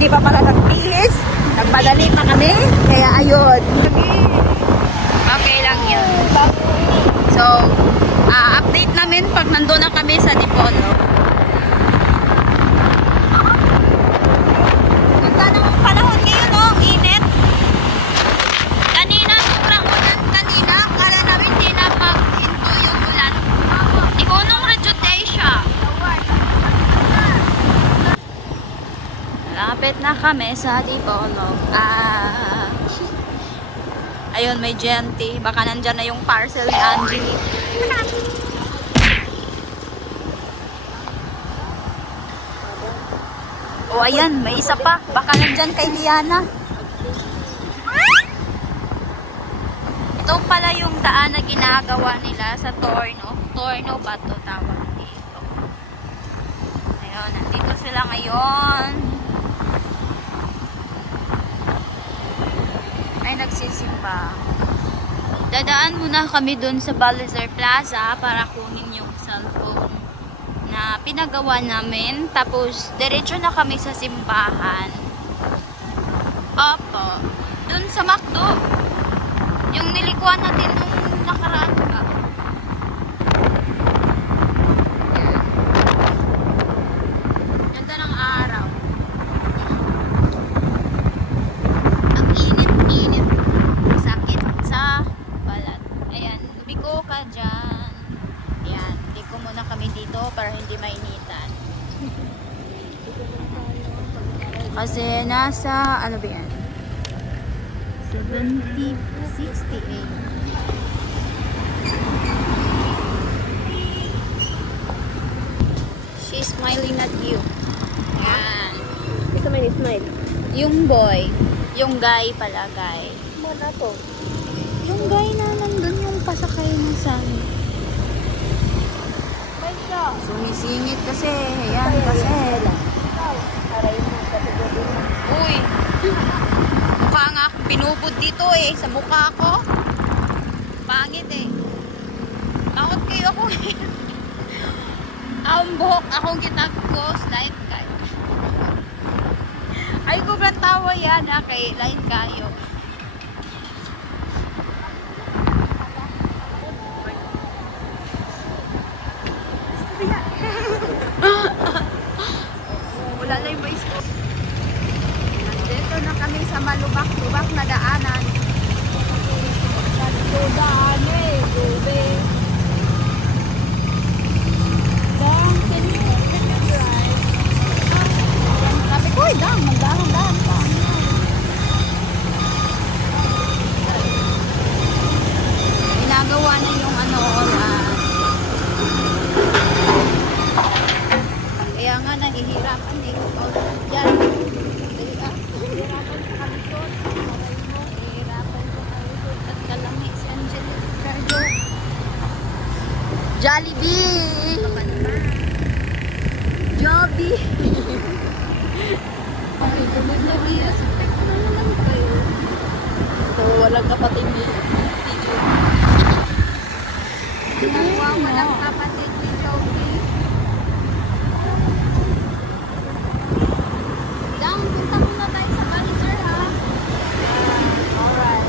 hindi pa pala nagtihis. Nagmadali pa kami. Kaya ayun. Okay lang yun. So, update namin pag nandun na kami sa Dipolo. Ganda ng panahon ngayon, oh. Init. Kanina, sobrang ulan kanina. Kala namin hindi na maghinto yung ulan. Ikunong radyo day siya. Lapit na kami sa Dipolo. Ayun, may GNT. Baka nandyan na yung parcel ni Angie. O, ayan. May isa pa. Baka nandyan kay Liana. Ito pala yung daan na ginagawa nila sa Torno. Torno ba ito tawag dito? Ayun, nandito sila ngayon. Ay, nagsisimba. Dadaan muna kami dun sa Balizar Plaza para kunin yung cellphone na pinagawa namin. Tapos, diretso na kami sa simbahan. Opo. Dun sa McDo. Yung nilikuan natin nung nakaraan ka. Ganda ng araw. Ang init-init. Sakit sa balat. Ayan, biko ka dyan. Ayan, liko muna kami dito para hindi mainitan. Kasi nasa, ano ba yan? 70-68. She's smiling at you. Ayan. Gusto mo yung smile? Yung boy. Yung guy pala, guy. Mana to? Yung guy na nandun yung pasakay ng sun. May siya. Sumisingit kasi. Ayan kasi. Ikaw. Aray mo. Kategori mo. Uy. Mukha nga akong pinupod dito eh. Sa mukha ko. Pangit eh. Takot kayo ako eh. Ang buhok akong kitagkos. Like kayo. Ay, sobrang tawa yan ha. Kay line kayo. Wala na yung mais ko. Nandito na kami sa malubak-lubak na daanan. Daan eh. Gobe. Dang, can you drive? Sabi ko, dang, magdahan-dahan pa. Ginagawa na yung ano, kaya nga nahihirapan eh. Yan. Hirapan sa kalisod. Aray mo. Nahihirapan ko kayo at kalami si Angelique Cardo. Jollibee! Joby! Ay, tulad na niya. Sakit na lang kayo. So, walang kapatid ni Tito. Walang kapatid ni Joby. Dang, punta muna tayo sa Balizar ha. Alright.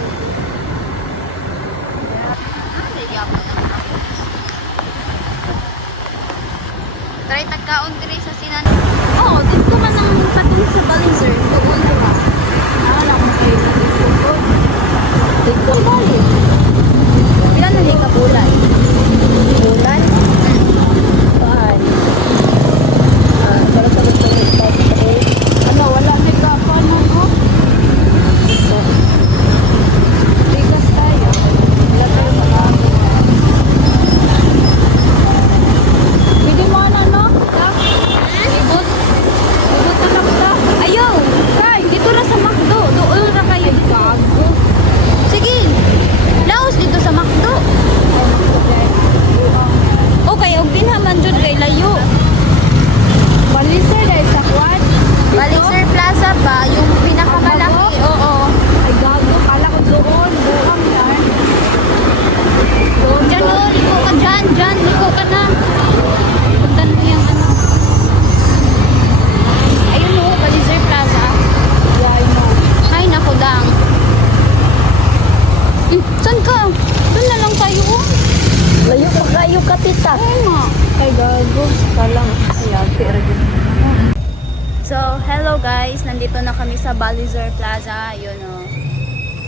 Naiyak ko yan. Try tagkaon diri sa sinan. Oo, dito man ang katong sa Balizar. Doon na ba? Wala ko kayo sa dito. Dito bali. Ilan na ka bulay? Bulan? Saan? Para sa gusto ko. Ano, wala na ka pa. nandito na kami sa Balizer Plaza. Ayun o.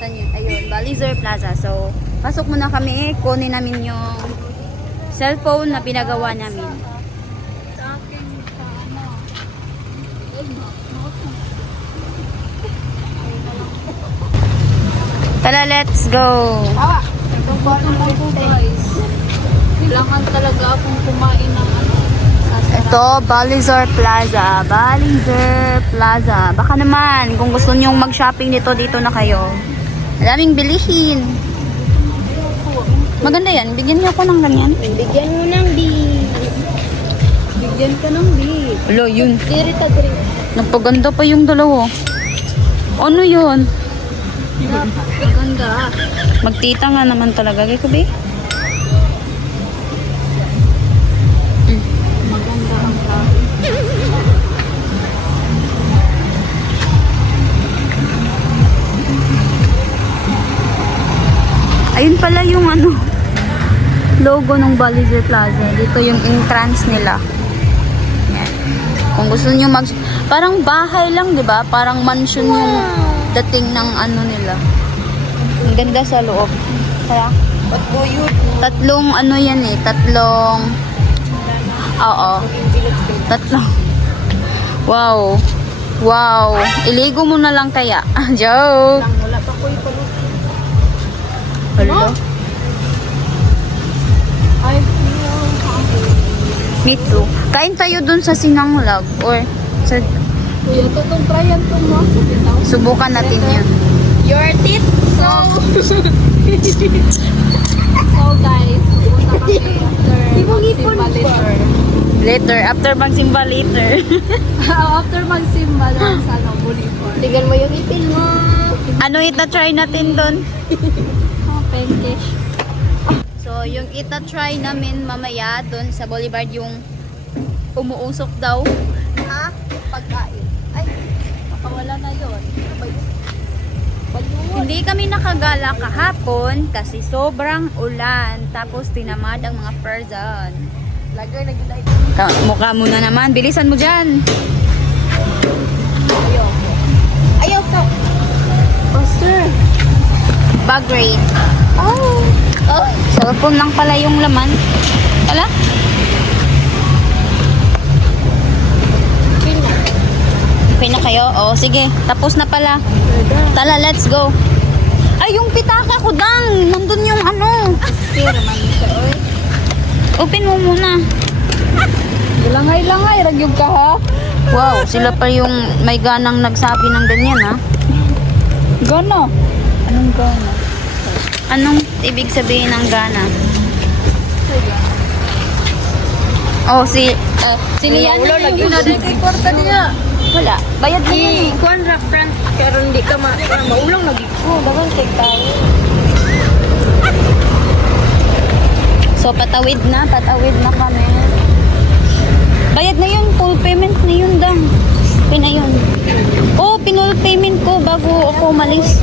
Saan yun? Ayun, Balizer Plaza. So, pasok muna kami. Kunin namin yung cellphone na pinagawa namin. Sa akin, sa ano. Tara, let's go! Itong bottom ko guys. Kailangan talaga akong kumain ng ano. Sasarap. Ito, Balizer Plaza. Balizer Plaza. Baka naman, kung gusto nyong mag-shopping dito na kayo. Maraming bilihin. Maganda yan. Bigyan niyo ako ng ganyan. Bigyan mo ng B. Bigyan ka ng B. Hello, yun. Dirita, dirita. Nagpaganda pa yung dalawa. Ano yun? Maganda. Magtita nga naman talaga. Kaya ko, be? Maganda ang tao. Ayun pala yung ano, logo ng Balizer Plaza. Dito yung entrance nila. Yan. Kung gusto niyo parang bahay lang, 'di ba? Parang mansion yung dating ng ano nila. Ang ganda sa loob. Kaya tatlong ano yan eh, Oo. Tatlong. Wow. Wow. Iligo mo na lang kaya. Joke. Wala pa ko ipalo. Hello. I feel hungry. Me too. Kain tayo dun sa Sinanglag or sa Kuya, tutong tryan to mo. subukan natin yun. Your teeth so... so guys, pupunta kami after magsimba later. Later, after magsimba later. After magsimba lang sa Boulevard. Tingnan mo yung ipin mo. Ano ita-try natin dun? Oh, penkish. So, yung ita-try namin mamaya dun sa Boulevard yung umuusok daw. Ha? Pagkain. Ay, makawala na yun. Ano ba yun? Balon. Hindi kami nakagala kahapon kasi sobrang ulan. Tapos tinamad ang mga person. Lagay na gila. Mukha mo na naman. Bilisan mo dyan. Ayaw. Ayaw ka. Oh, sir. Bag raid. Oh. Oh. Cellphone lang pala yung laman. Tala? Okay na kayo? O, sige. Tapos na pala. Tala, let's go. Ay, yung pitaka ko, dang. Nandun yung ano. Kira man siya, oy. Open mo muna. Langay-langay, ragyog ka ha? Wow, sila pa yung may ganang nagsabi ng ganyan, ha? Gano? Anong gana? Anong ibig sabihin ng gana? Oh, si Lian Ulo, na lagi yung na din kay kwarta niya. wala. Bayad na yun eh. Kuan ra friend, pero hindi ka maulang lagi. Oh, dagang take tayo. So, patawid na kami. Bayad na yun, full payment na yun, dang. Okay na yun. Oh, pinul payment ko bago ako umalis.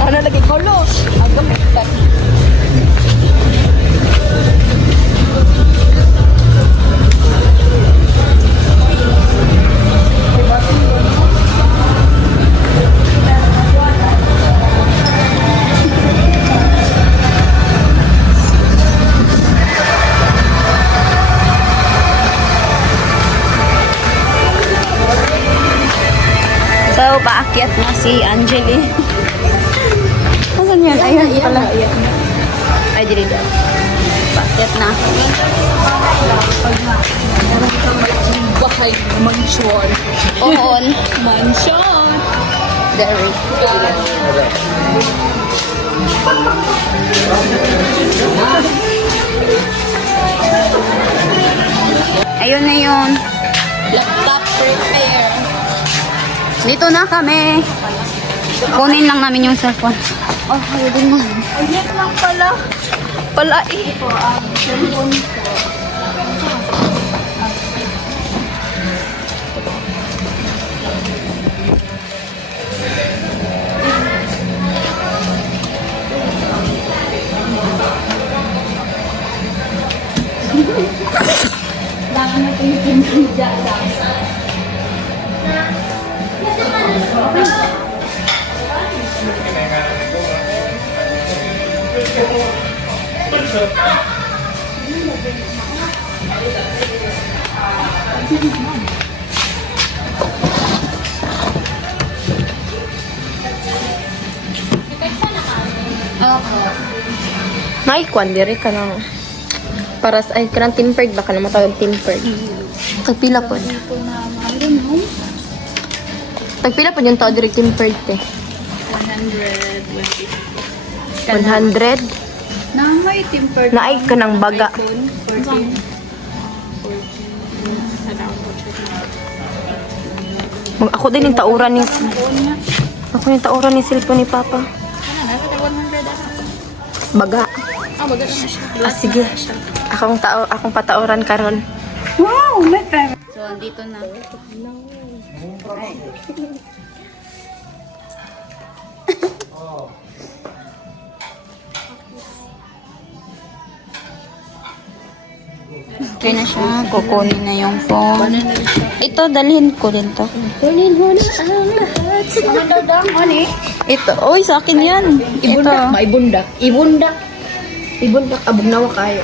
Ano lagi kolo? Agam ka. So, paakyat na si Angeli. Nasaan yun? Ayun pala. Ay, dito. Paakyat na. Bahay mansion. On. Mansion. There. Ayun na yun. Laptop repair. Dito na kami. Kunin lang namin yung cellphone. Oh, ayun din mo. Ayun lang pala. Pala eh. Ito ang cellphone ko. May kwan diri ka nang para sa ay kanang tempered baka na matawag tempered. Tagpila po. Ito na mahalin mo. Tagpila po yung tao diri tempered te. 100. 100. Na may tempered. Naay ka ng baga. 14. Mag ako din yung tauran ni ako yung tauran ni cellphone ni Papa. Baga. Baga na siya. Ah, sige. Akong patauran karon. Wow, may pera. So, andito na. Okay na siya. Kukunin na yung phone. Ito, dalhin ko din to. Kunin mo na ang lahat. Ang dadang, honey. Ito. Uy, sa akin yan. Ibundak, Ito. maibundak. Ibundak. Ibundak, abugnawa kayo.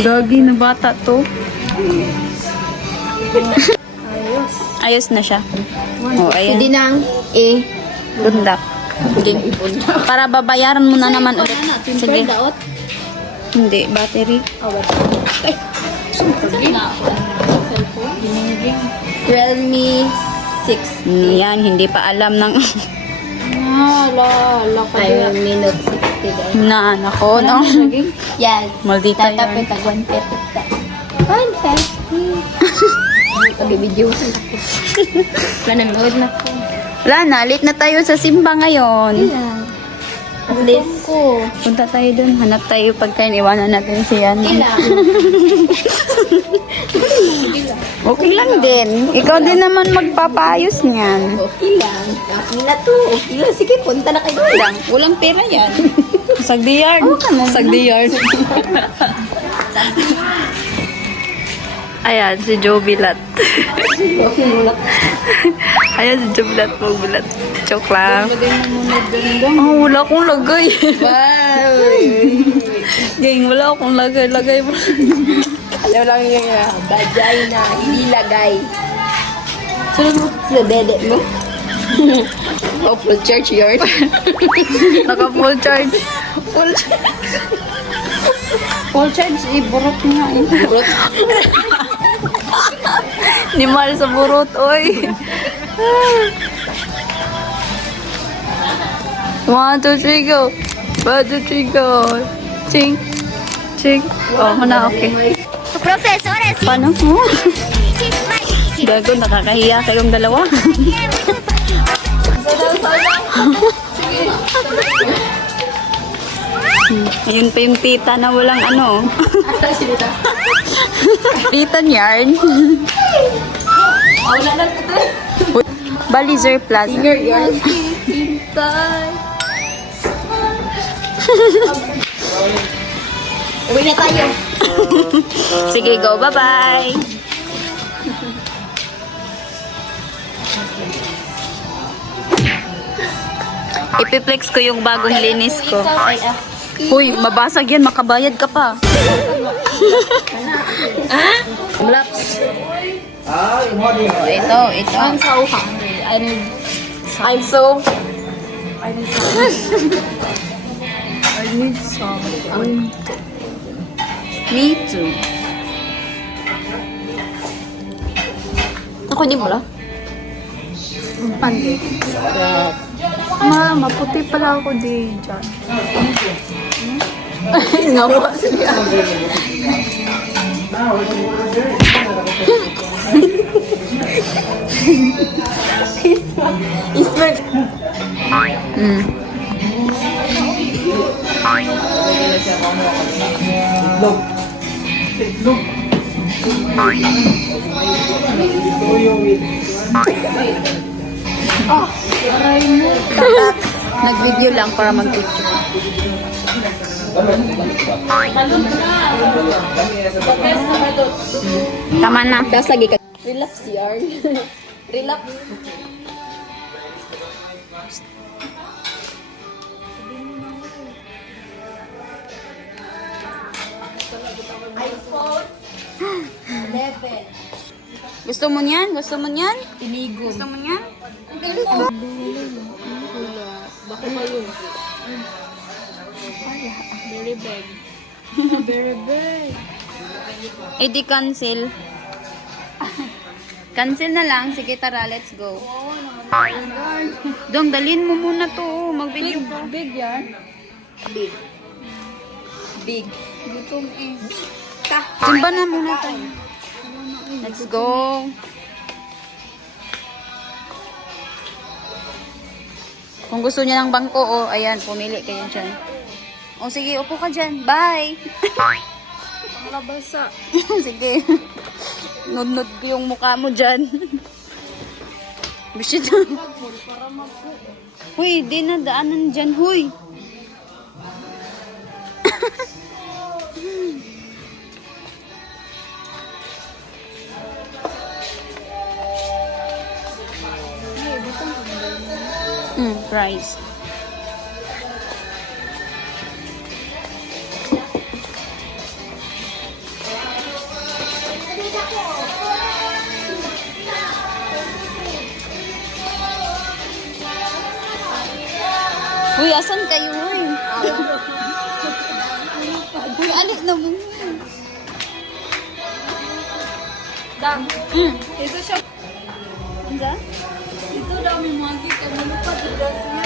Gagi na bata to. Ayos na siya. Oh, ayan. Hindi nang Bundak. Sige. Para babayaran mo na naman ulit. Sige. Daot. Hindi, battery. Realme 6. Yan, hindi pa alam ng Ala ka Ay, minute 60 guys. na anak ko, no? Yes. Maldita Tatapit yan. ang 150. 150. Pag-video. Nanonood na po. Wala na, late na tayo sa simba ngayon. Ilang. At least. Punta tayo dun, hanap tayo pagkain, iwanan natin siya. Ilang. Okay lang din. Ikaw din naman magpapayos niyan. Okay lang. Okay na to. Okay lang. Sige, punta na kayo. Lang, walang pera yan. Sagdi yard. Sagdi yard. Ayan, si Joe Bilat. Ayan, si Joe Bilat magbulat. Joke lang. Oh, wala akong lagay. Gang, wala akong lagay. Lagay mo. Alam lang yung bajay na ilagay. Sunod mo sa dede mo. Oh, full charge yard. Naka full charge. Full charge. Full charge, iburot niya. Ni Mal sa burot, oy. 1, 2, 3, go. 1, 2, 3, go. Ching. Ching. Oh, na, okay. Profesores, Paano? Gago, nakakahiya kayong dalawa. Ayun pa yung tita na walang ano. Tita yarn. Balizer Plaza. Yard. Uwi na tayo. Sige, go. Bye-bye. Ipiplex ko yung bagong linis ko. Uy, mabasag yan. Makabayad ka pa. Laps. Ito. I'm so hungry. I'm so... I need some. Me too. Ako di mo lang. Pandi. Ma, maputi pala ako di dyan. Nga mo siya. Ismer. Nag-video lang para mag-picture. Tama na. Tapos lagi ka. Relapse yarn. Relapse. iPhone 11. Gusto mo niyan? Gusto mo niyan? Tinigo. Gusto mo niyan? Bako kayo. Very big. Very big. Eh di cancel. Cancel na lang. Sige tara, let's go. Dong, dalhin mo muna to. Mag-video ka. Big yan. Big. Big. Gutom eh. Simba na muna tayo. Let's go. Kung gusto niya ng bangko, oh, ayan, pumili kayo dyan. O sige, upo ka dyan. Bye! Ang labasa. Sige. Nod-nod ko yung mukha mo dyan. Bisit. Huy, di na daanan dyan, huy. Price. Uy, asan kayo? Uy, alik na mo. Dang. Ito siya. Anda? Ito dami mga kita. Malupad na siya.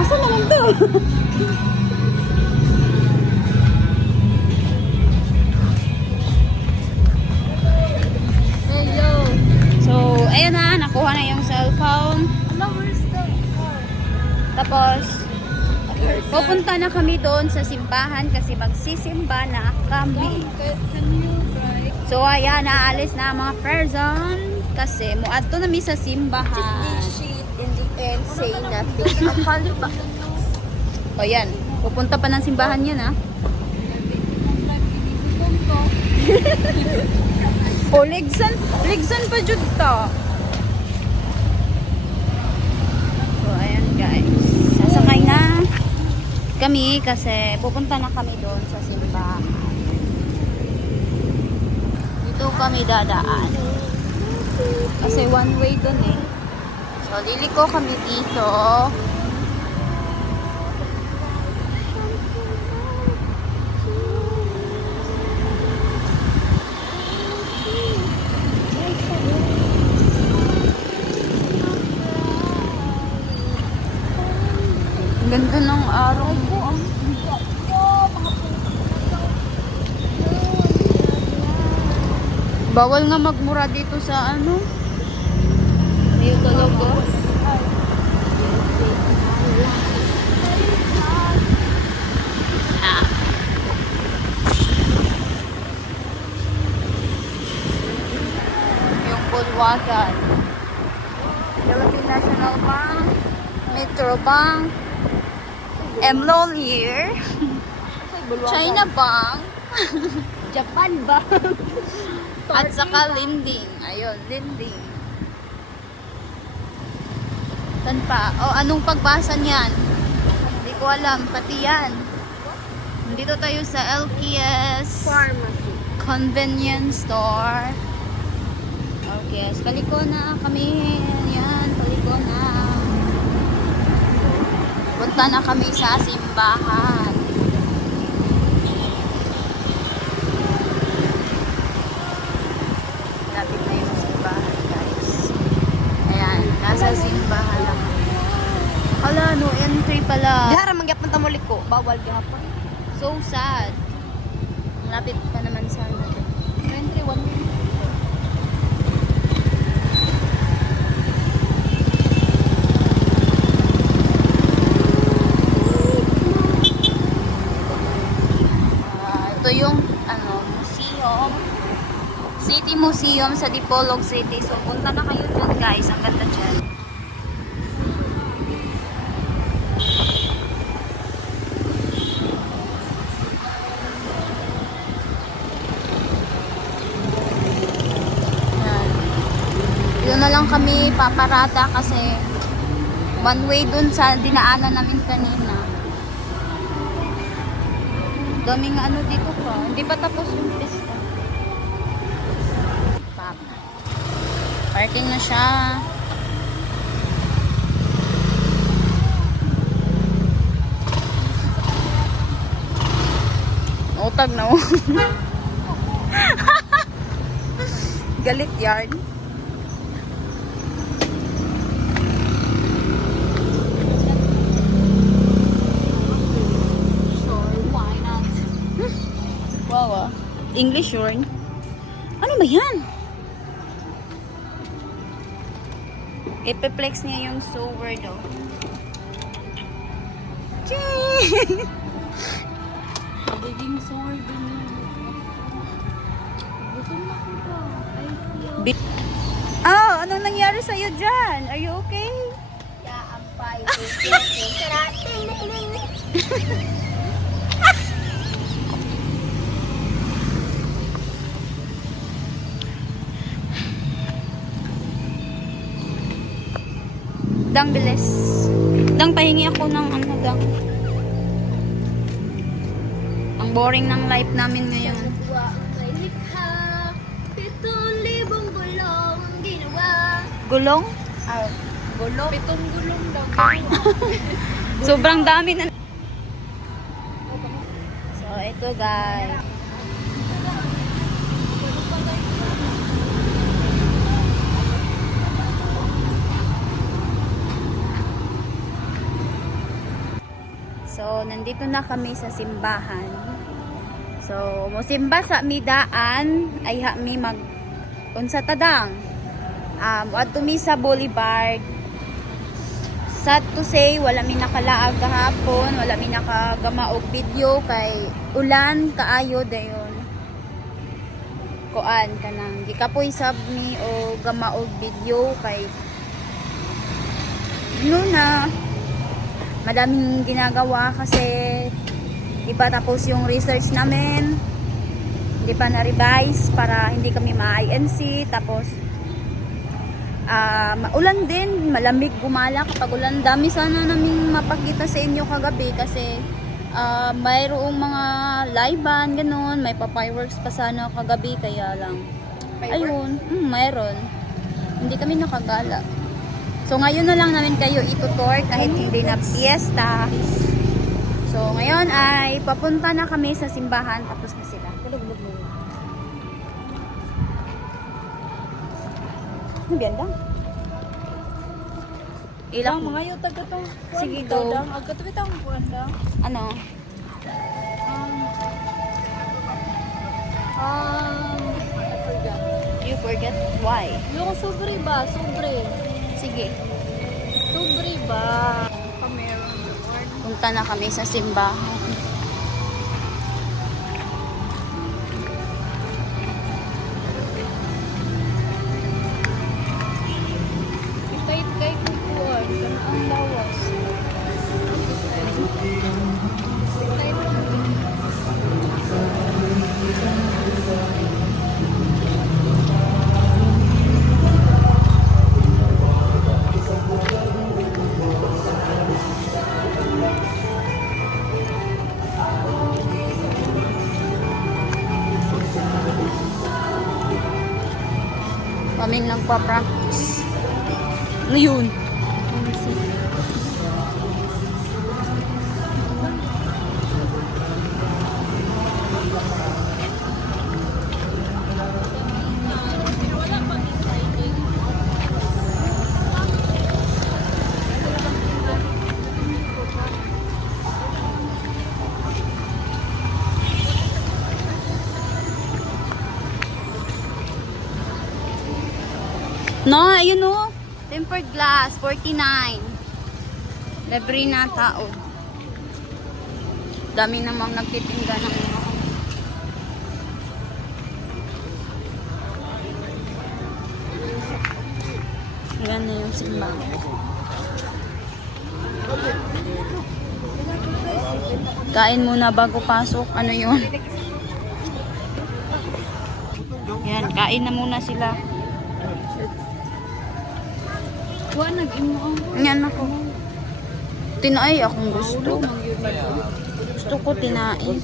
Asan naman to? Hello. So, ayun na, nakuha na yung cellphone. Ano, where's the car? Tapos, pupunta na kami doon sa simbahan kasi magsisimba na kami. Can you drive? So, ayan, naalis na ang mga person kasi muadto na mi sa simbahan. Shit in the end, say nothing. Akala ba? O yan, pupunta pa ng simbahan yan, ha? O, ligsan pa jud ta. So, ayan guys. Sasakay na kami kasi pupunta na kami doon sa simbahan. Dito kami dadaan. Kasi one way doon eh. So, liliko kami dito. Ganda ng araw po. Bawal nga magmura dito sa ano. Ayun talaga. Ah. Yung Bulwagan. Philippine National Bank. Metro Bank. Emlol here. China Bank. Japan ba? At saka Linding. Ayun, Linding. Saan pa? O, anong pagbasa niyan? Hindi ko alam. Pati yan. Dito tayo sa LPS Pharmacy. Convenience Store. Okay, paliko na kami. Yan, paliko na. Punta na kami sa simbahan. Lapit na yung simbahan, guys. Ayan, nasa simbahan na kami. Hala, no entry pala. Dihara mangyap ng tamulik ko. Bawal gahapon. So sad. Lapit pa naman sana. Entry 1 minute. Ito yung museum. City Museum sa Dipolog City. So punta na kayo dyan guys. Ang ganda dyan. Yan. Dito na lang kami paparada kasi one way dun sa dinaanan namin kanina. Daming ano dito pa. Hindi pa tapos yung pista. Parking na siya. Utag na. Galit yard. Sure, why not? Wow, English yun. Ano ba yan? Ipiplex niya yung so word, oh. Ching! Magiging sword din yun. Gutom na ko ba? I feel... Oh, anong nangyari sa'yo dyan? Are you okay? Yeah, I'm fine. Tara, ting, ting, ting. Dang, bilis. Dang, pahingi ako ng ano, Dang. Ang boring ng life namin ngayon. Wa kay likha, 7,000 gulong ang ginawa. Gulong? Gulong? 7 gulong daw. Sobrang dami na. So, ito guys. So, nandito na kami sa simbahan. So, musimba sa midaan ay mi mag unsa tadang. Adto mi sa Boulevard. Sad to say, wala mi nakalaag kahapon, wala mi nakagama og video kay ulan kaayo dayon. Kuan kanang gikapoy sab mi o gama og video kay na madaming ginagawa kasi di pa tapos yung research namin, hindi pa na-revise para hindi kami ma-INC. Tapos maulan din, malamig gumala kapag ulan. Dami sana naming mapakita sa inyo kagabi kasi mayroong mga live band, ganun, may pa-fireworks pa sana kagabi, kaya lang ayun, mayroon, hindi kami nakagala. So, ngayon na lang namin kayo itutour kahit hindi na fiesta. So, ngayon ay papunta na kami sa simbahan. Tapos na sila. Biyan lang. Ilang Mga yung taga tong... Sige, go. Agad ito ang kuwanda. Ano? I forgot. You forget why? Yung sobre ba? Sobre. Sige. Sobre ba? Cameron Lord. Punta na kami sa simbahan. Kahit kukuan. Kan ang lawas. Kaming nagpa-practice. Ngayon. No, ayun o. Tempered glass, 49. Libre na tao. Dami namang nagtitinda ng mga. Yan na yung simba. Kain muna bago pasok. Ano yun? Yan, kain na muna sila. Wa nag-imo ang Yan ako. Tinaay akong gusto. Gusto ko tinaay.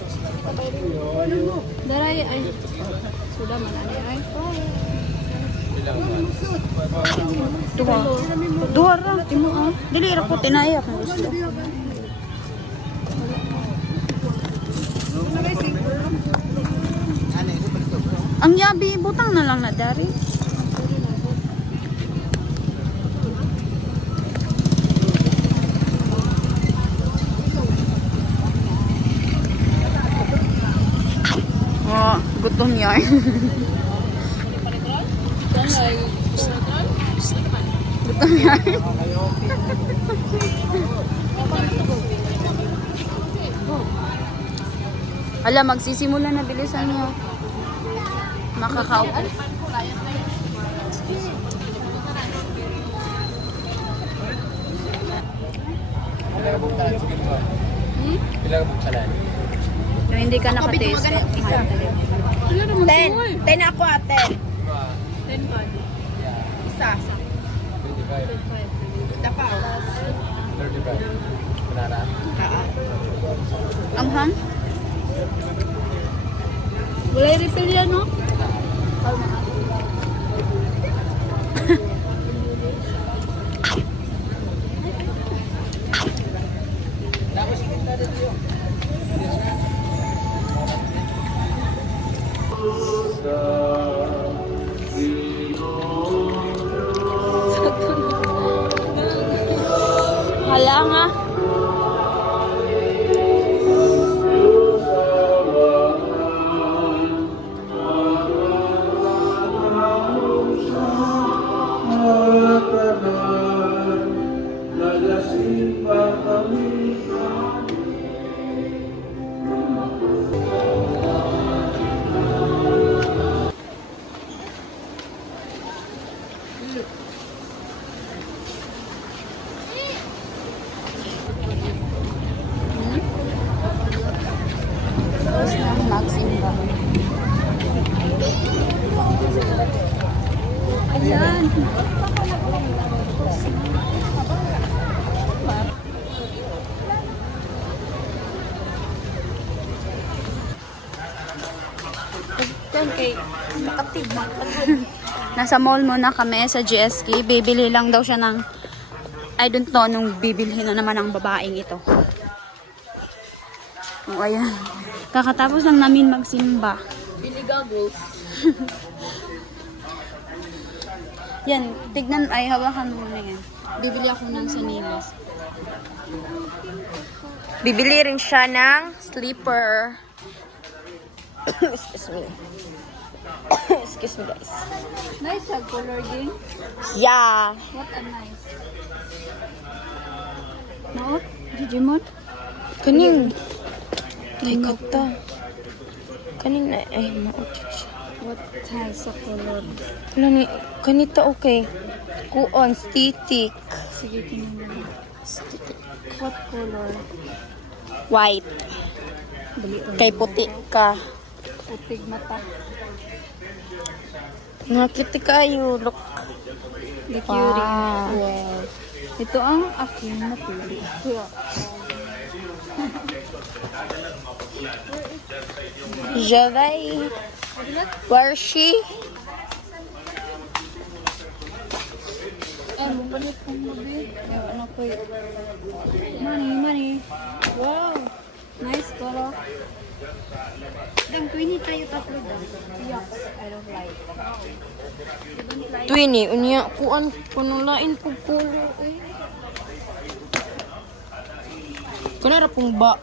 daray ay sudah man ani ay. Duha. Duha ra. Dili ra ko tinaay akong gusto. Ang yabi, butang na lang na dari. Oh, gutom yan. Gutom yan. Ala, magsisimula na, bilisan nyo. Makakaupo. Pila ka buksalan? Yung hindi ka nakataste. Isa. Wala naman 10. 10 ako ate. 10 card. Isa. 25. Ita pa. 35. Banana. Ang ham? Wala refill yan no? Hala nga. Tapos na magsimba. Ayan. Yan kay makatid. Nasa mall muna kami sa GSK. Bibili lang daw siya ng I don't know nung bibilhin na naman ang babaeng ito. O ayan. Kakatapos lang namin magsimba. Bili goggles. Yan, tignan ay hawakan mo na yan. Bibili ako ng sanilas. Bibili rin siya ng slipper. Excuse me. Excuse me guys. Nice sa color din. Yeah. What a nice. No? Digimon? Kaning. Ay, kata. Kaning na, ay, mautot siya. What nice sa color. Wala ni, kanita okay. Kuon, stitik. Sige, tingnan mo. What color? White. Dali. Kay puti ka. Putig mata. Nakiti kayo, look. The cutie. Wow. Ito ang aking napili. Javay. Where is she? Eh, mapalit kong mabi. Ano ko yun? Money. Wow. Nice color. Dang, twini tayo tatlo daw. Yuck. I don't like. Twini, unya, kuan, panulain po pulo eh. Kunara pong ba?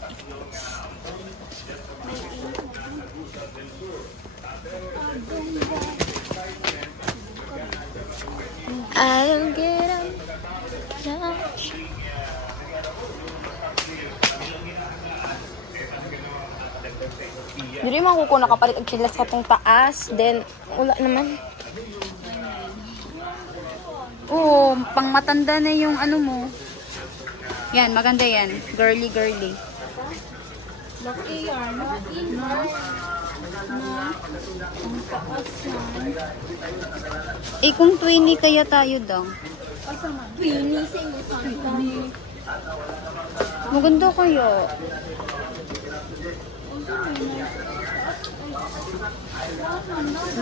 I don't get up. Dili man ko nakapalit og chilas katong taas, then wala naman. Oo. pang matanda na yung ano mo. Yan, maganda yan. Girly, girly. Laki yan. Na. Ang taas yan. Eh, kung 20 kaya tayo daw. Asa na? Pinising mo sa akin. Maganda kayo.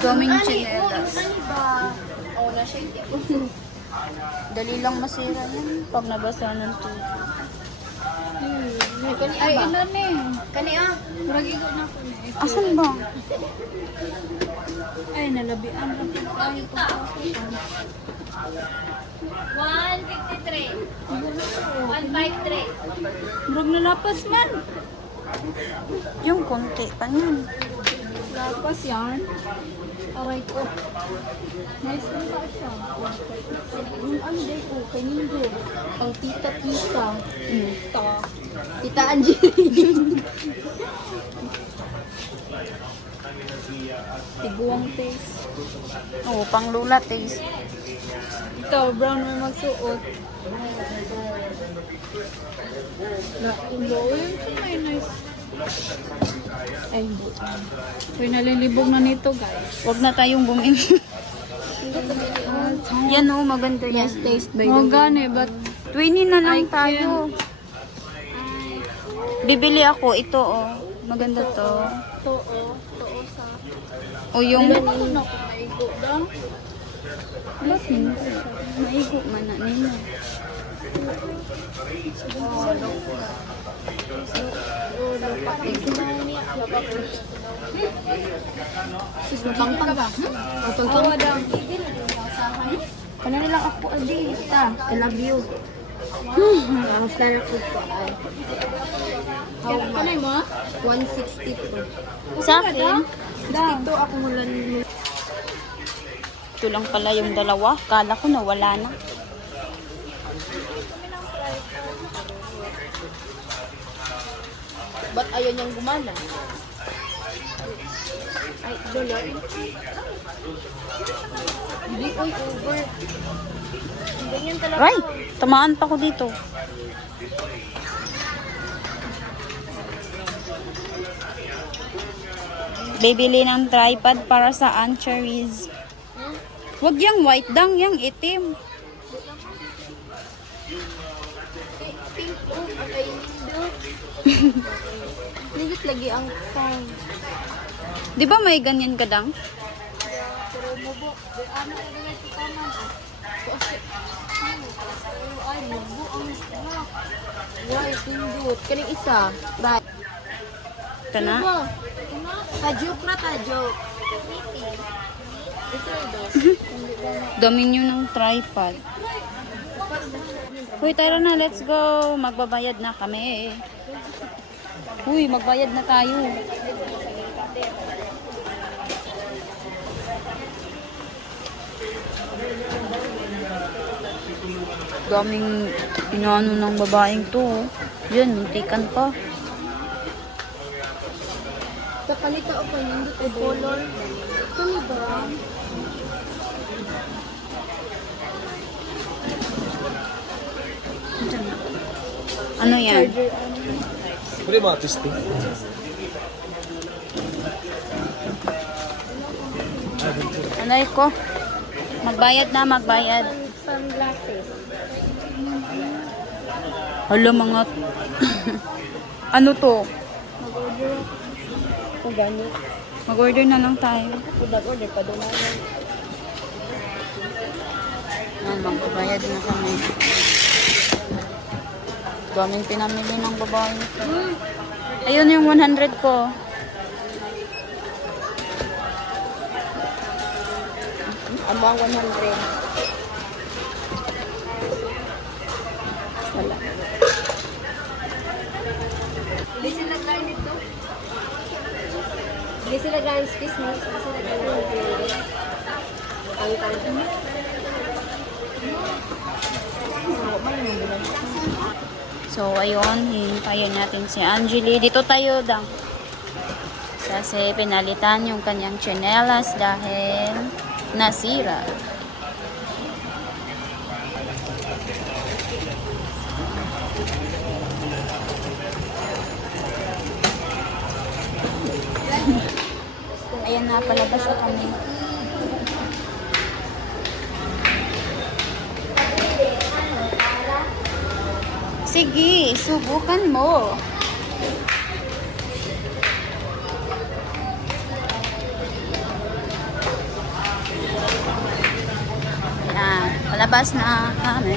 Daming chinelas. Oo na siya. Dali lang masira yan pag nabasa ng tubig. Ay, ina ni. Kani ah. Lagi ko na ko ni. Asan ba? Ay, nalabian ka pa tayo. 153. 153. Murag nalapas man. Yung konti pa yan. Lapas yan. Aray ko. Nice na ba siya? Yung ano day ko, kanino. Ang tita-tita. Tita Angie. Tiguang taste. Oo, pang lula taste. Ikaw, brown may magsuot. Yun siya may nice. Ay, hindi. Uy, nalilibog na nito, guys. Huwag na tayong bumili. Yan o, maganda yan. Yes, taste by Oh, the gani, but 20 na lang I tayo. Bibili ako. Ito o. Maganda to. too sa... O yung... Hindi ako na kung naigo daw. Maigo man na nila. sis mo pang ba? Awa daw. Kana na lang ako adi. Ta, I love you. Mas na ako po. Kanay mo? 160 po. Sa akin, Dito ako mulan. ito lang pala yung dalawa. Kala ko nawala na. Ba't ayaw niyang gumana? Ay, dollar. Hindi, oy, over. Ganyan talaga. Ray, tamaan pa ko dito. Bibili ng tripod para sa anchovies. Wag yung white dang, yung itim. Pink po, okay, nindot. Nindot lagi ang phone. Di ba may ganyan ka dang? Pero mubo, ano ka na ito kaman? Ay, mubo ang isla. Right, nindot. Kaning isa. Right. Ito na. Tajuk na tajuk. Ito ito. Dami nyo ng tripod. Uy, tara na, let's go. Magbabayad na kami. Uy, magbayad na tayo. Daming inaano ng babaeng to. Oh. Yan, muntikan pa. Kapalita o pa nindot ay color. Ito ni ba? Ano yan? Pwede mga testing. Anay ko? Magbayad na, magbayad. Sunglasses. Hala mga... ano to? Kung gani. Mag-order na lang tayo. Kung order pa doon namin. Yan, magbabayad na kami. Daming pinamili ng babae. Ayun yung 100 ko. Ang mga 100. Sala. Hindi sila tayo nito. Hindi sila guys, Christmas. Hindi sila tayo nito. Ang tayo. So, ayun, hintayin natin si Angeli. Dito tayo dang. Kasi pinalitan yung kanyang tsinelas dahil nasira. Ayan na, palabas na kami. Sige, subukan mo. Ayan, palabas na kami.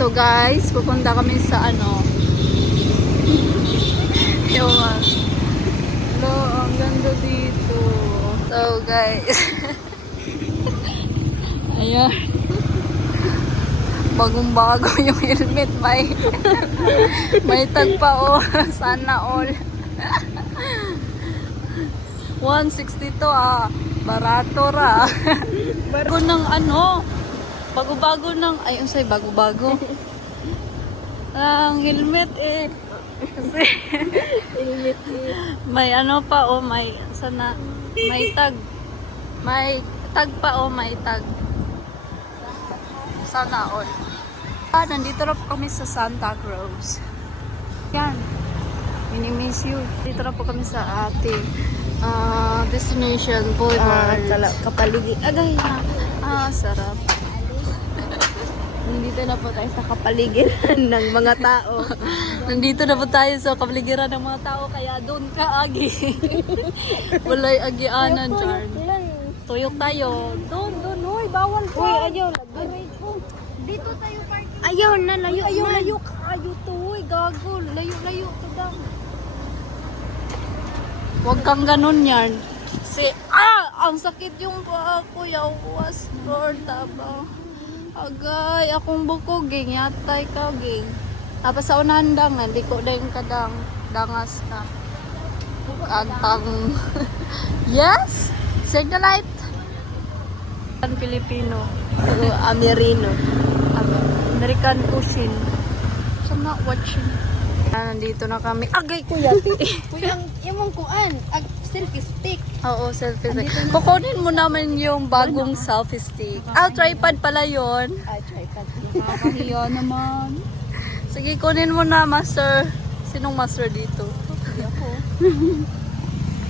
So guys, pupunta kami sa ano. Ewan. Hello, ang ganda dito. So guys. Ayan. Bagong-bago yung helmet. May tagpa all. Sana all. 162 ah. Barato ra. Bago ng ano. Bago-bago ng, ay, unsay bago-bago. Ang helmet eh. Kasi, may ano pa oh, may, sana, may tag. May tag pa oh, may tag. Sana all. Nandito na po kami sa Santa Cruz. Yan. Minimiss you. Dito na po kami sa ating destination, Boulevard. Kapaligid. Agay na. Sarap. Nandito na po tayo sa kapaligiran ng mga tao. Nandito na po tayo sa kapaligiran ng mga tao, kaya doon ka, Agi. Walay agianan, Char. Tuyok tayo. Doon, hoy, bawal ka. Uy, ayaw. Dito tayo parking. Ayaw na, layo. Layo ka, ayo to, hoy, gago. Layo to daw. Huwag kang ganun yan. Ang sakit yung paa ko, yawas, Lord, taba. Agay, akong buko, ging, yatay ka, ging. Tapos sa unahan dangan, di ko din kadang dangas ka. Agtang. Yes! Signalite! Ang Pilipino. Amerino. American cuisine. So I'm not watching. Nandito na kami. Agay, kuya. Kuya, yung kuan, selfie stick. Oo, selfie stick. Kukunin mo naman yung bagong selfie stick. Tripod pala yun. Tripod. Nakakahiya naman. Sige, kunin mo na, master. Sinong master dito? Ako.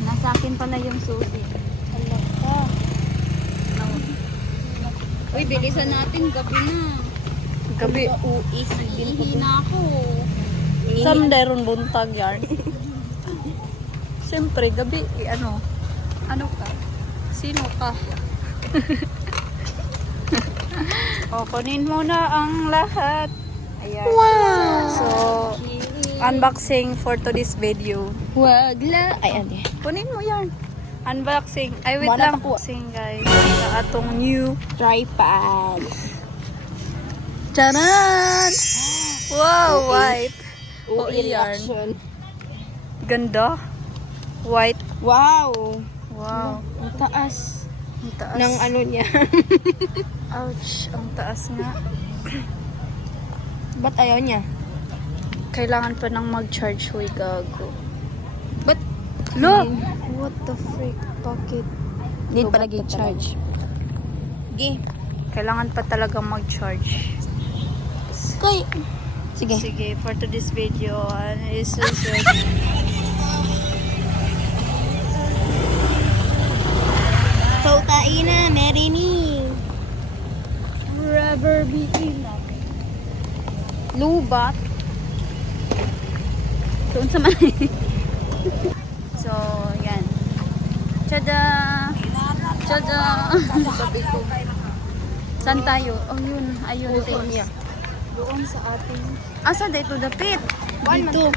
Nasa akin pala yung susi. Uy, bilisan natin. Gabi na. Gabi. Hihina na ako. Someday ron buntag yan. Siyempre, gabi, ano ka? Sino ka? Kunin mo na ang lahat. Ayan. Wow! So, unboxing for today's video. Wag la. Ay, ande. Kunin mo yan. Unboxing. Ay, wait Wala lang. pa po. Unboxing, guys. Sa atong new. Tripod. Charan! Wow, white. Oh, reaction. Ganda. White. Wow. Wow. Ang taas. Ang taas. Ng ano niya. Ouch. Ang taas nga. Ba't ayaw niya? Kailangan pa nang mag-charge. Huy, gago. Ba't? Look! What the freak? Bakit? Need pa lagi charge. Gi. Kailangan pa talagang mag-charge. Kay. Sige. Sige, for today's video, is Pautain na, Merini. rubber beating. Lubat. Doon sa man. So, yan. Tada! Tada! Sabi ko. Saan tayo? Oh, yun. Ayun. Thanks. Doon sa ating... Asa dito dapit? Dito.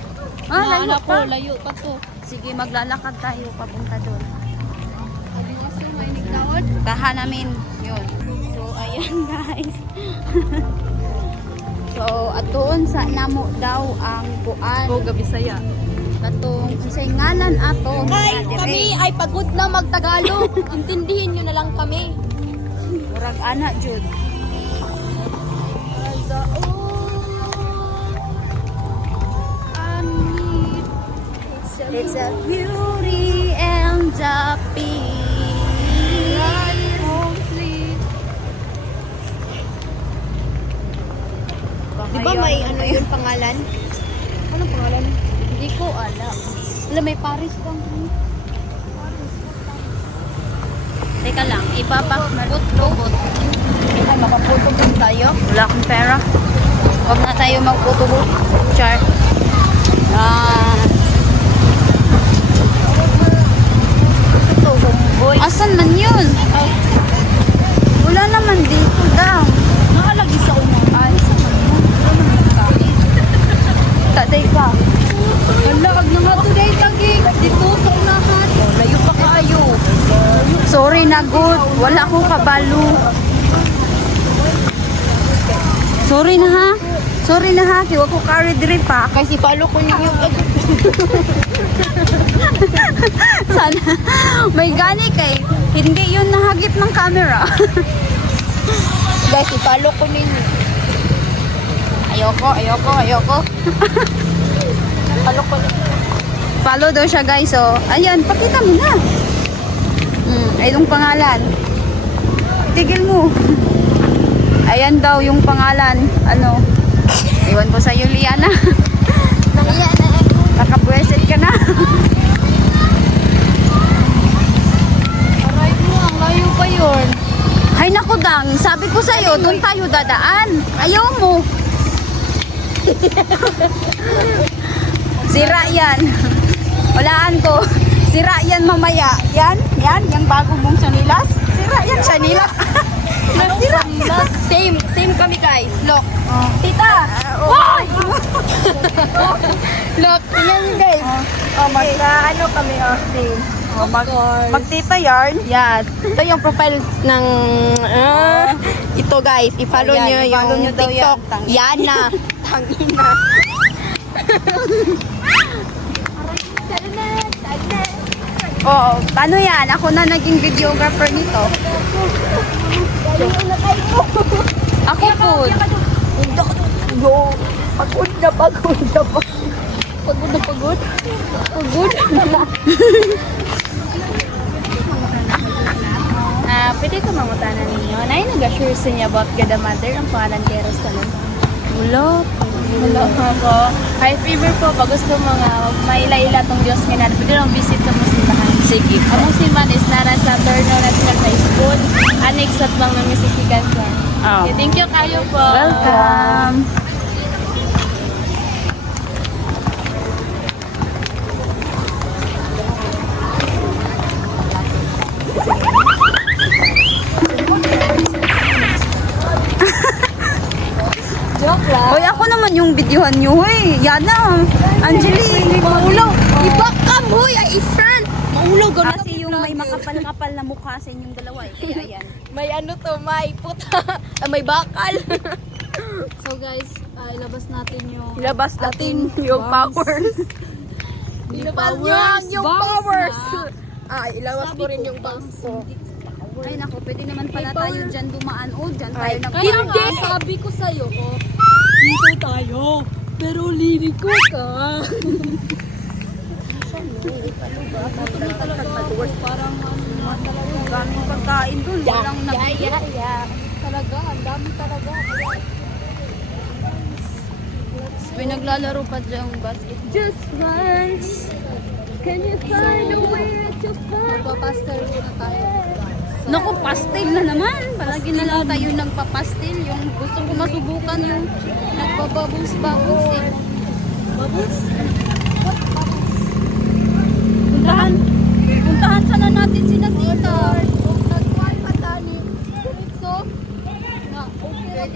Layo pa. Layo pa to. Sige, maglalakad tayo papunta doon. Abi na sa may naglaod. Baha namin. Yun. So, ayan guys. So, at doon sa namo daw ang kuan. gabi saya. Katong, unsay ngalan ato. Kay, Dire. kami ay pagod na magtagalog. Intindihin nyo na lang kami. Murag ana, Jud. It's a beauty and the beast. Teka lang, ipapakbot-lubot. Ay, makaputo din tayo. Wala akong pera. Huwag na tayo magputubot. Char. Ito, homeboy. Asan man yun? Wala naman dito daw. Nakalagi sa umang. Ay, saan man yun? Wala naman nagkain. Taday ka. Malakag na nga today, tagig. Dito sa unahan. Layo pa kayo. Sorry na good. Wala akong kabalo. Sorry na ha. Sorry na ha. Kiwa ko carry drip ha. Kasi follow ko ninyo. Sana. May gani kay. Hindi yun nahagip ng camera. Guys, i-follow ko ninyo. Ayoko. Follow ko ninyo. Follow daw siya guys. So, ayan. Pakita mo na. Ay, yung pangalan. Tigil mo. Ayan daw yung pangalan. Ano? Iwan ko sa'yo, Liana. Nakabweset ka na. Aray mo, ang layo pa yun. Hay naku dang, sabi ko sa'yo, doon tayo dadaan. Ayaw mo. Sira yan. Walaan ko. Sira yan mamaya. Yan, yung bago mong sanilas. Sira yan sanilas. Nasira. Same kami guys. Look. Tita. Hoy! Look, tingnan nyo guys. Ano kami, same. Magtita yarn. Yes. Ito yung profile ng ito guys. I-follow Ayan, nyo i-follow yung nyo daw TikTok. yan. Yana. Tangina. Oo. Paano yan? Ako na naging videographer nito. Ako po. Yo, pagod na. Pagod. Pwede ko mamutanan ninyo. Nay, nag-assure sa niya about Gada Mother ang pangalan kay Rosalyn. Wala. Hello ako. High fever po. Pag gusto mga maila-ila tong Diyos nga na, pwede lang visit sa Muslimahan. Sige. Ang Musliman is nara sa Turno National High School. Annex at bang na misisikan siya. Oh. Okay, thank you kayo po. Welcome. Joke lang. Hoy, ako naman yung videohan nyo. Hoy, Yana. Angeline. Maulaw. Ibakam, hoy, ay friend. Maulaw, gano'n. Kasi yung may makapal-kapal na mukha sa inyong dalawa. Kaya ayan. May ano to, may puta. May bakal. So guys, ilabas natin yung... Ilabas natin yung powers. Ilabas nyo yung powers. Ilabas ko rin yung bangs ko. Ay naku, pwede naman pala tayo dyan dumaan. O, dyan tayo nag- Kaya nga, sabi ko sa'yo, dito tayo. Pero liliko ka. Parang Daming pagkain dun. Walang nabili. talaga, ang dami talaga. May naglalaro pa dyan basket. Just once, can you find a way to find? Magpapastel muna tayo. Naku, pastel na naman. Palagi na lang tayo nagpapastel. Yung gusto ko masubukan yung nagbababus-babus eh. Babus? Puntahan sana natin sila tita. Nagkuhan pa tani. So, na okay.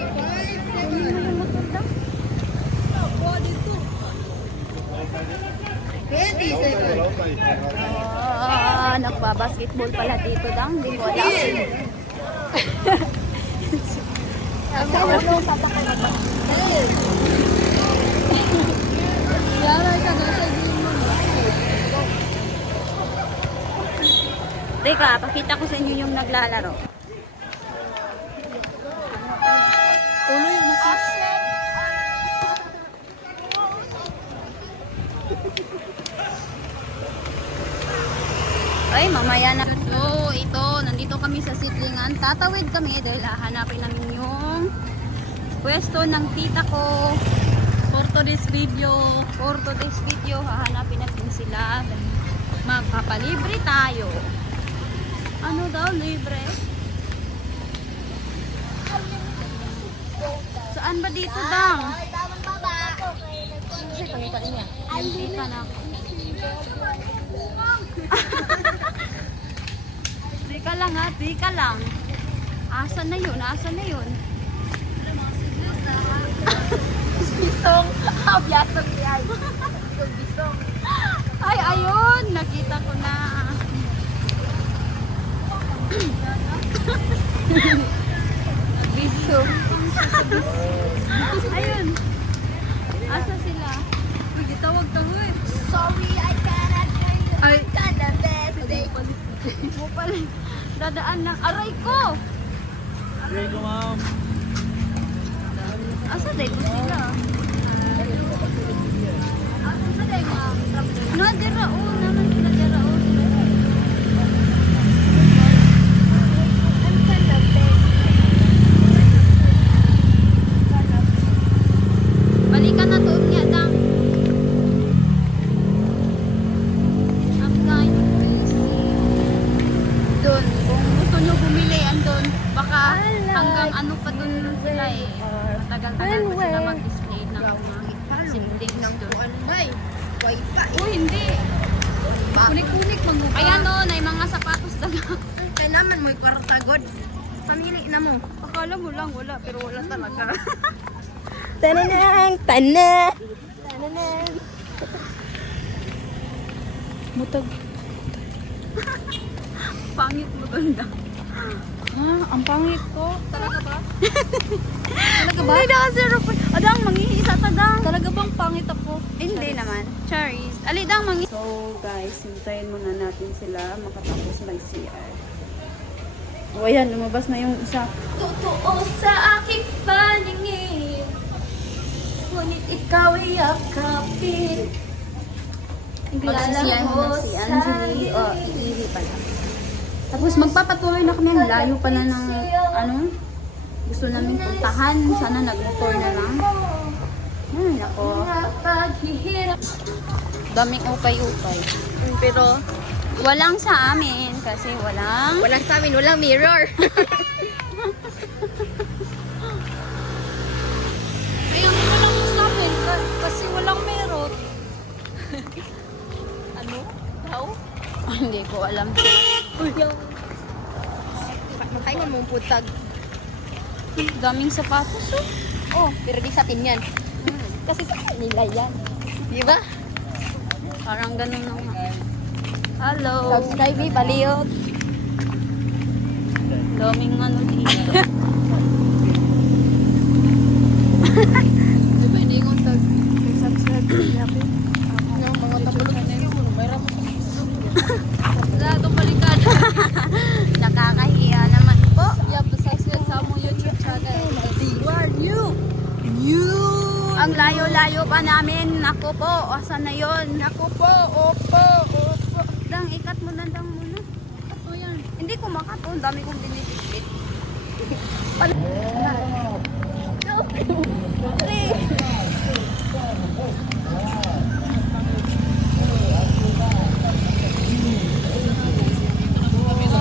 Nagbabasketball pala dito dang. Hindi ko alam. Teka, pakita ko sa inyo yung naglalaro. Ulo yung Ay, mamaya na. So, ito, nandito kami sa Sitlingan. Tatawid kami dahil hahanapin namin yung pwesto ng tita ko. For today's video, hahanapin natin sila. Magpapalibre tayo. Ano daw, libre? Saan ba dito, Dang? Kasi pangitan niya. Hindi ka na. Teka lang ha, teka lang. Asan na yun? Asan na yun? Bisong. Biasong yan. Bisong. Ay, ayun! Nakita ko na. Bisong. Ayun. Asa sila? Uy, tawag-tawag. Sorry, I cannot hear you. Ay. The best day. Mo pala. Dadaan ng aray ko! Aray ko, ma'am. Asa day ko sila? Asa day ma'am? No, dira o. Naman sila dira o. Balikan na tuon niya, Dang. I'm kind of busy. Doon, kung gusto nyo bumili, andun. Baka hanggang ano pa doon sila eh. Matagal-tagal pa sila mag-display ng mga simdings doon. Uy, hindi. Kunik-kunik mag-upa. Ayan o, na mga sapatos na. Kaya naman mo'y kwartagod. Pamili na mo. Akala mo lang wala, pero wala talaga. Tananang! Tana! Tananang! Mutag. Pangit mo doon na. Ang pangit ko. Talaga ba? Talaga ba? Hindi na kasi Adang, manghihisa ta, Dang. Talaga bang pangit ako? Hindi naman. Charis. Ali, Dang, So guys, hintayin muna natin sila makatapos mag-CR. O ayan, lumabas na yung isa. Totoo sa aking paningin, ngunit ikaw ay yakapin. Magsisiyan na si Anjali. O, iiwi pala. Tapos magpapatuloy na kami. Ang layo pala ng ano. Gusto namin puntahan. Sana nag-motor na lang. Ay, nako. Paghihirap. Daming upay-upay. Pero walang sa amin kasi walang Walang sa amin, walang mirror. Ayun, walang sa amin kasi walang meron. Ano? How? hindi ko alam. Makainin mong putag. Daming sapatos. Oh, pero di sa atin yan. Kasi sa kanila yan. Di ba? Parang ganun na nga. Hello. Subscribe me, paliyot. Daming ano dito. Di ba, hindi kong subscribe natin. Ng mga tabulog. Wala itong balikan. Nakakahiya naman po. Yup, subscribe sa among YouTube channel. Ang layo-layo pa namin. Naku po. Asan na yun? Naku po. Opo. Dang, ikat mo na dang muna. Ito yan. Hindi ko makato. Ang dami kong binibigit.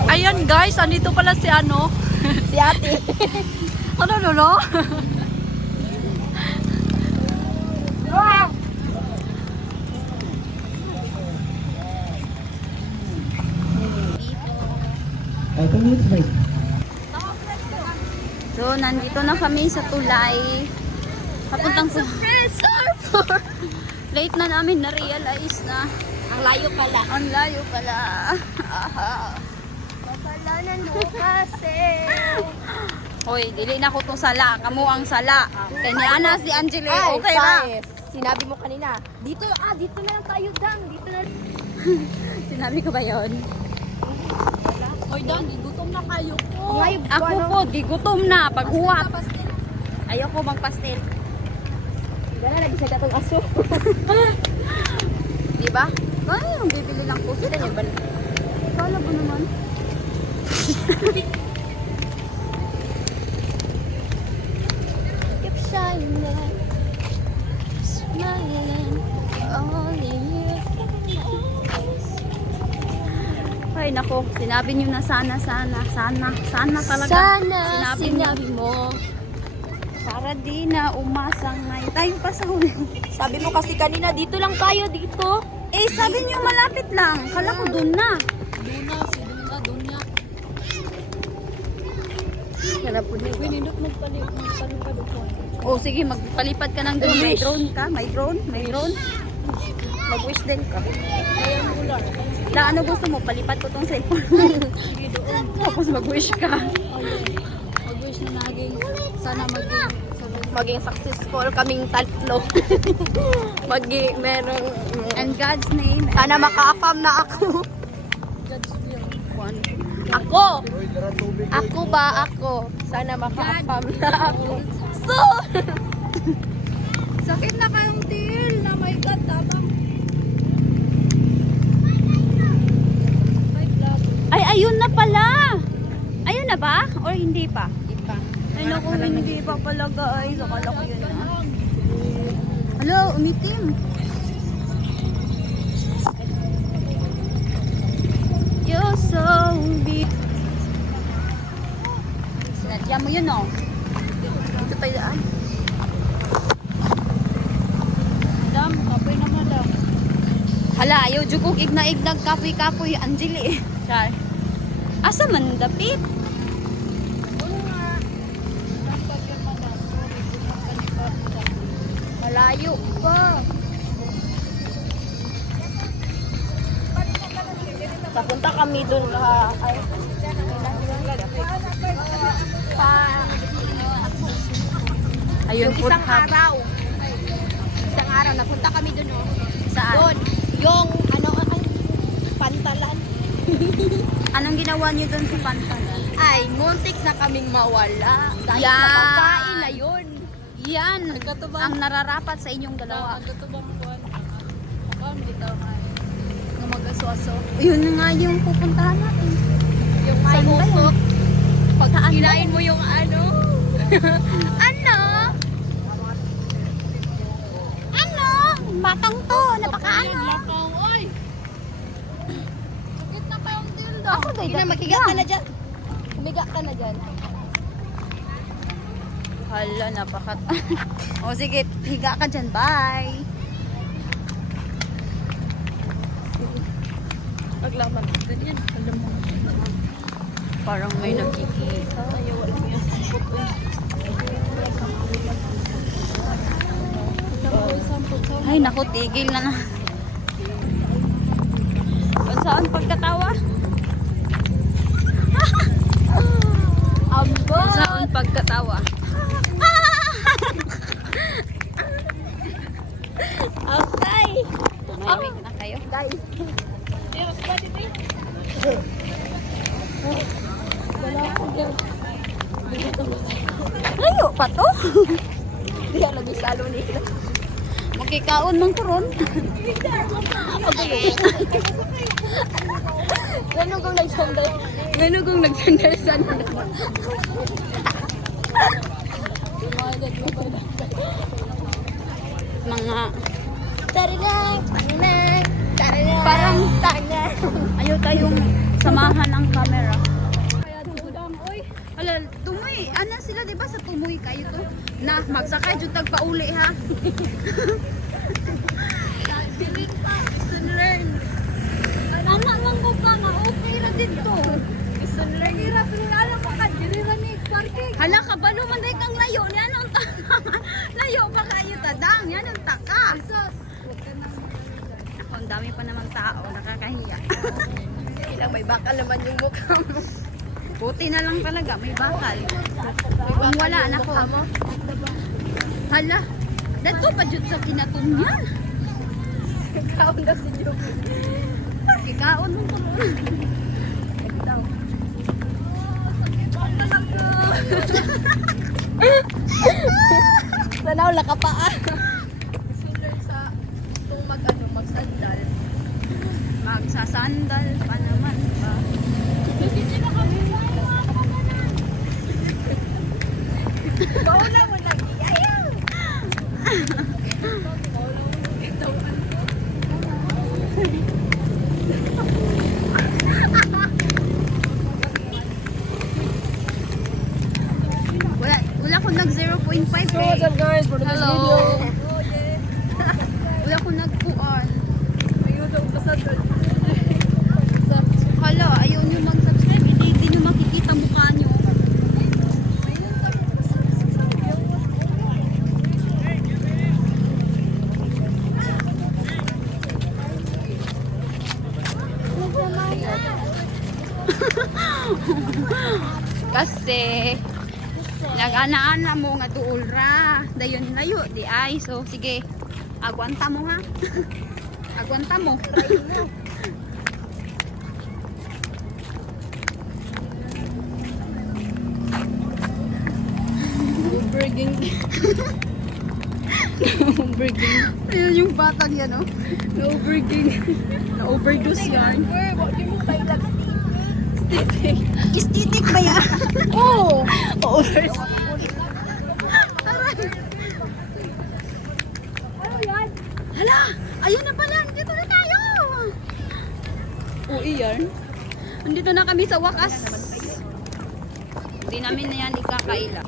Ayan guys, andito pala si ano. Si ate. Ano? So, nandito na kami sa tulay. Papuntang sa late na namin na-realize na Ang layo pala. ang layo pala. Kapalanan mo kasi. Hoy, dili na ko tong sala. Kamu ang sala. Kanya na si Angeli. Okay na. Sinabi mo kanina. Dito na lang tayo, Dang. Dito na. Sinabi ko ba yon? Oy, Dan, gutom na kayo ko. Ako po, di gutom na. Paghuwat. Ayoko bang pastel. Gana lagi sa katong aso. Di ba? Ay, ang bibili lang po sila. Kala mo naman. Keep shining, smiling, only you can Ay, nako. ko. Sinabi niyo na sana talaga. Sana Sinabi mo. Para di na umasang ngayon. Tayo pa sa huli. Sabi mo kasi kanina, dito lang tayo, dito. Eh, sabi niyo malapit lang. Kala ko doon na. Doon na. Hanap po din. Pinindot magpalipad ako. O sige, magpalipad ka ng drone. May drone ka? May drone? Mag-wish din ka. Na ano gusto mo? Palipad ko tong cellphone. Tapos mag-wish ka. Mag-wish na naging sana Maging successful kaming tatlo. Merong... And God's name. Sana maka-affirm na ako. God's will. One. Ako ba ako? Sana maka-affirm na ako. So! Sakit na kayong til na my God, tabang. Ay, ayun na pala. Ayun na ba? Or hindi pa? Ay, naku, hindi pa pala guys. Akala ko yun na. Hello, umitim. You're so big. Sinadya mo yun, oh. Dito tayo daan. Madam, kapoy na madam. Hala, ayaw jukog igna-ignag kapoy-kapoy. Anjili. Char. Asa man dapit? Malayo pa. Papunta kami dun ka... Ay, Ayun, yung isang araw. Isang araw, napunta kami dun, oh. Saan? Doon, yung, pantalan. Anong ginawa niyo doon sa Pantalan? Ay, muntik na kaming mawala. Dahil Yan. sa pagkain na yun. Yan, Nagkatubang. ang nararapat sa inyong dalawa. Nagkatubang kuwan. Akam, dito nga mag-aswaso. Yun nga yung pupuntahan natin. Yung may Saan ba yan? usok. Pag Saan ba kinain yan? mo yung ano. Ano? Ano? Batang to, napakaano. Lakaw, oy! Sakit na kayong til daw. Ako Sige na, maghiga ka na dyan. Humiga ka na dyan. Hala, napakat. O sige, higa ka dyan. Bye. Paglaman. Ganyan, alam mo. Parang may nakikita. Ay, naku, tigil na na. Kung saan pagkatawa? Kung saan pagkatawa? Okay. Tumahimik na kayo. Guys. Layo pa to. Hindi yan lagi salo nila. Magkikaon ng turon. Ganun kung nagsandal. Ganun kung nagsandal-sandal. Mga Tara na. Parang tanga. ayaw tayong samahan ang camera. Kaya dudang, oy! Ala, tumoy. Ano sila, di ba? Sa tumoy kayo to. Na, magsakay dyan tagpauli ha. Dilim pa. Gusto learn. Ana man ko pa nga, okay ra dito. Gusto learn. Hirap, pero alam ko ka, dili man ni parking. Hala, kabalo man dahil kang layo. Yan ang layo pa kayo tadang. Yan ang taka. Sus! Huwag ka na. Ang dami pa namang tao. Nakakahiya. Ilang may bakal naman yung mukha mo. Buti na lang talaga. May bakal. Kung wala, nako. Hala. Dato pa dyan sa kinatunyan. Kaon daw si Joby. Kikaon mo ko nun. Sana wala ka pa ah. Gusto learn sa itong magsandal. Magsasandal pa naman ba? Bauna mo lagi. Ayaw. So what's up guys for today's video? Wala ko nagpuan. Hala, ayaw nyo mag-subscribe. Hindi nyo makikita mukha nyo. Kasi nag-ana-ana mo nga tuol ra. Dayon layo di ay. So sige, agwanta mo ha. Agwanta mo. Burging. Burging. Ayun yung batang yan oh. No burging. Na-overdose yan. Stick. Istitik ba yan? Oh! Over. Hala! Ayun na pala! Dito na tayo! Ui yarn. Nandito na kami sa wakas. Hindi namin na yan ikakaila.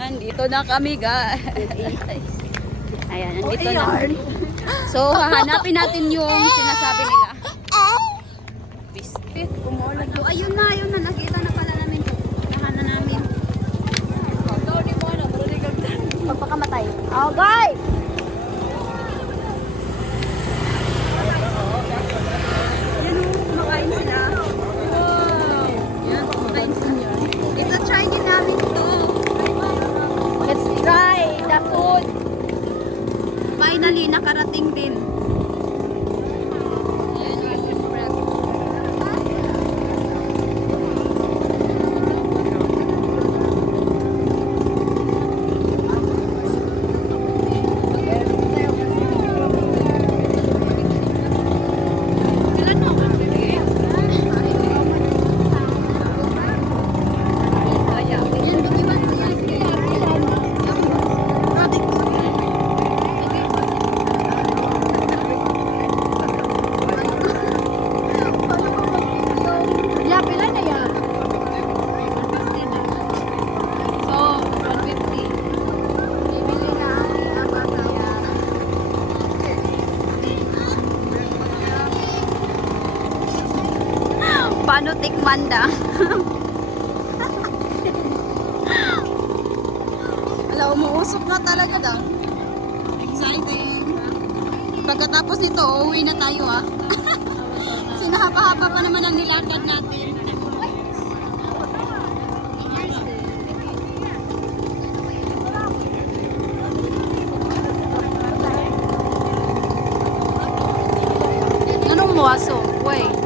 Nandito na kami guys. Ayan, nandito na. So, hahanapin natin yung sinasabi nila. Biscuit. So, ayun na. Nakita na pala namin. Nahan na namin. Pagpakamatay. Oh, guys! Yan o, kumakain sila. Wow! Yan, kumakain sila. Ito, try din namin ito. Let's try the food. Finally, nakarating din. Yan yung bread. Sila no? Yan, bitiwan mo yan. Product ko. Yeah, pila na yan. So, 150. Bibili na ang papaya. Paano tikmanda? Wala, umuusok na talaga daw. Exciting. Pagkatapos nito, uuwi na tayo ah. Sinahapa-hapa pa naman ang nilakad natin. Anong muwaso? Wait.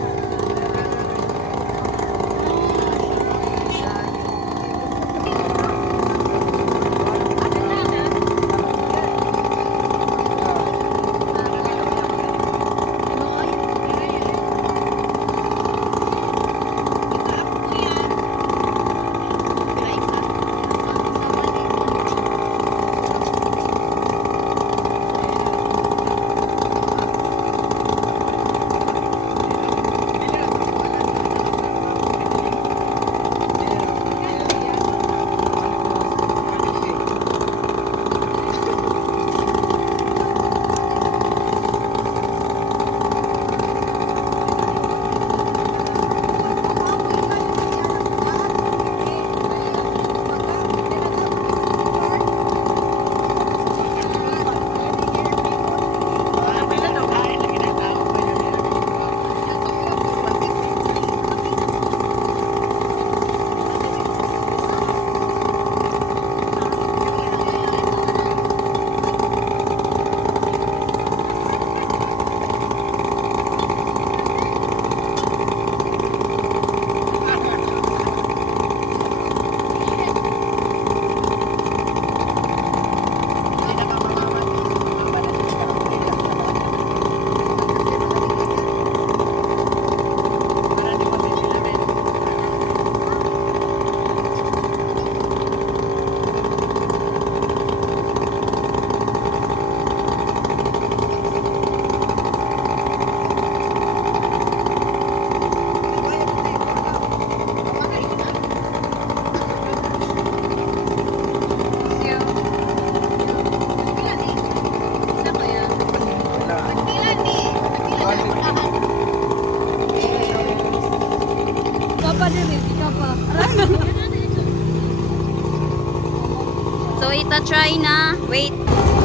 So, ita-try na. Wait.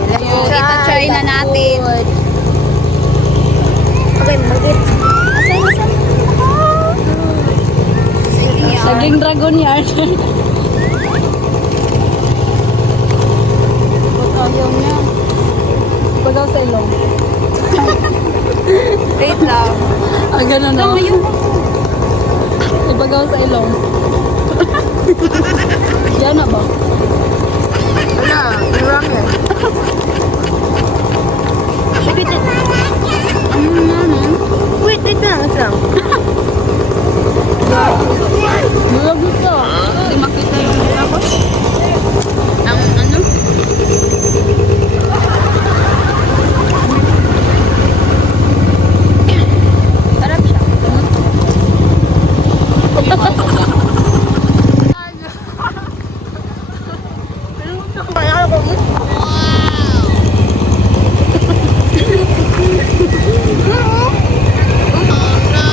So, ita-try na natin. Okay, magit. Saging dragon yan. Ayaw niya. Ipagaw sa ilong. Wait lang. Ah, gano'n no? Ipagaw sa ilong. Yan na ba? Wala, iram yan. Wait, wait lang, wait lang. Bulag ito. Hindi makita yung mukha ko. Ang ano? Sarap siya.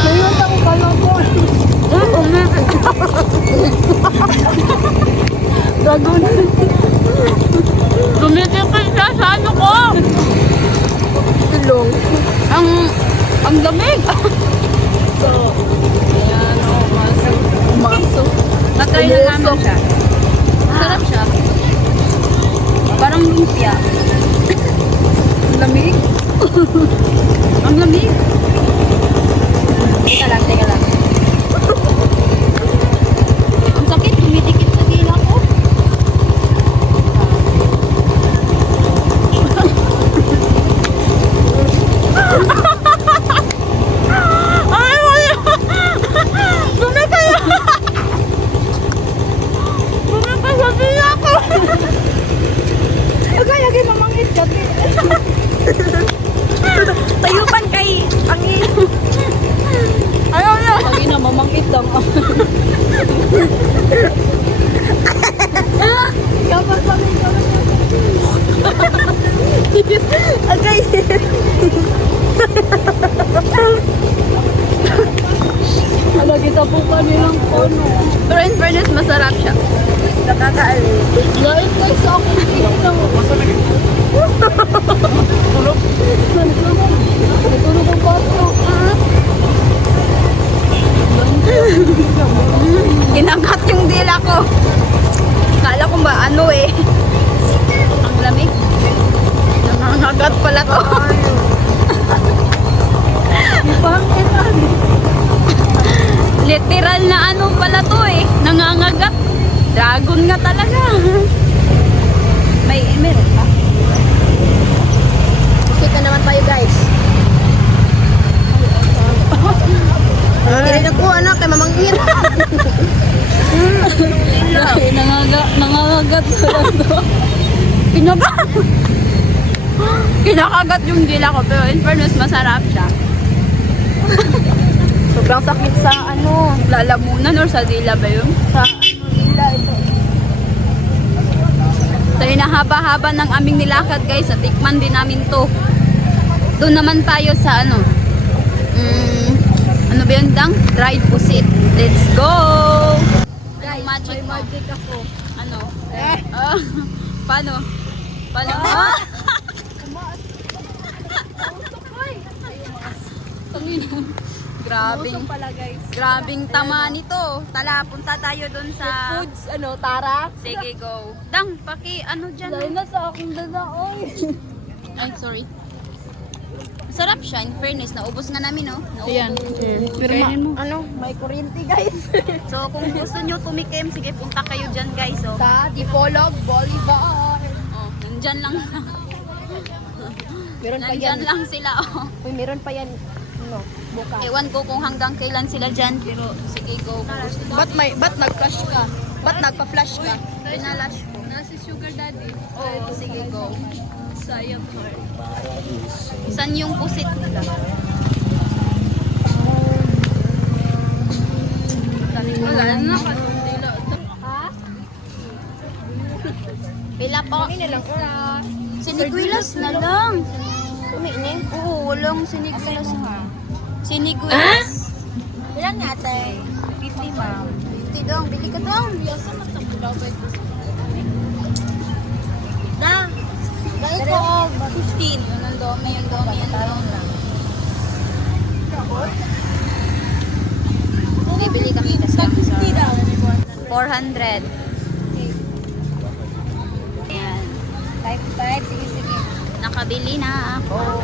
Mayroon ako kalabon. Dragon. Tumitikil siya sa ano ko. Tulong. Ang lamig. So, ayan o, maso. Maso. Natry na namin siya. Sarap siya. Parang lumpia. Ang lamig. Ang lamig. Teka lang. Ang sakit, tumitikit sa dila ko. Ay, wala! Bumikay sa dila ko! Okay, lagi mamangit gabi. Tayupan kay angin. Ayaw na! Lagi na mamangit lang. Kapag kami, Okay. Ala, kita po kanilang kono. Pero in fairness, masarap siya. Nakakaalit. Lain kayo sa akin. Tulog. Natulog ang bato. Kinagat yung dila ko. Kala ko ba ano eh. Ang lamig. Nangangagat pala to. Bakit ano? Literal na ano pala to eh. Nangangagat. Dragon nga talaga. Meron pa. Kita naman tayo guys. Hindi na ko anak kay mamangit. Nangangagat pala to. Kinakagat yung dila ko. Pero in fairness, masarap siya. Sobrang sakit sa ano. Lalamunan or sa dila ba yun? Sa ano nila ito. So yun na haba-haba ng aming nilakad guys. At tikman din namin to. Doon naman tayo sa ano. Ano ba yun dang? Dried pusit. Let's go! Guys, magic May magic ako. Ano? Paano? Paano? Ah! Grabing, Pala guys. grabing tama nito. Tala, punta tayo dun sa... Foods, ano, Tara? Sige, go. Dang, paki, ano dyan? Dahil na sa aking dala, oy. Ay, sorry. Sarap siya, in fairness. Naubos nga namin, no? Naubos. Ayan. Pero Ano, may kuryente guys. So, kung gusto nyo tumikim, sige, punta kayo dyan, guys. Oh, Sa Dipolog, Bolivar. oh nandyan lang. Meron pa yan. Nandyan lang sila, oh. Uy, meron pa yan. Ano, buka. Ewan ko kung hanggang kailan sila dyan, pero sige, go. Kung gusto nyo. Ba't nag-flash ka? Ba't nagpa-flash ka? Pinalash ko. Nasa sugar daddy. Oo, sige, go. Sayang heart. Saan yung pusit nila? Wala na katundila. Pila pa? Ini lang. Sinigwilas na lang. Ini. Oo, walang sinigwilas. Sinigwilas. Ilan nga ate? 50, ma'am. 150 dong. Bili ka dong. Biasa matamulaw ba ito? Na. Dahil ko. 15. Yun ang dome. Yung dome. Yung dome. Bibili kami kasi. 400. Ayan. Type. Sige. Nakabili na ako.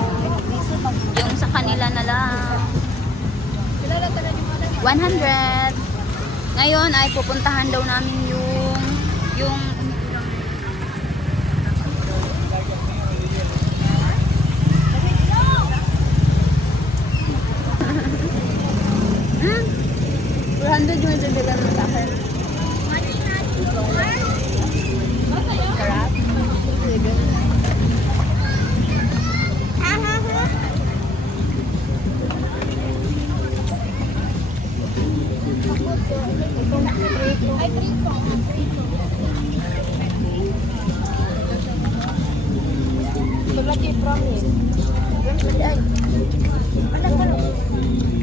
Yung sa kanila na lang. 100. Ngayon ay pupuntahan daw namin yung hmm? 400 yung ibibigay mo sa akin. Sarap.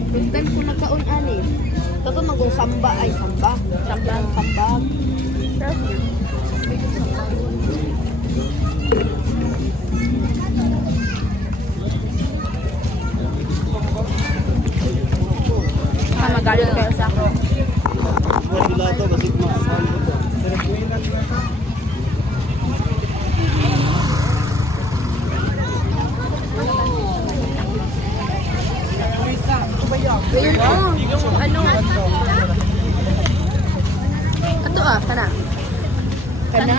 First time ko nagkaon ani. Tapos magong samba. Sambag. Magaling kayo sa ako. Wala to kasi mahal ko. Ato kana. Kana?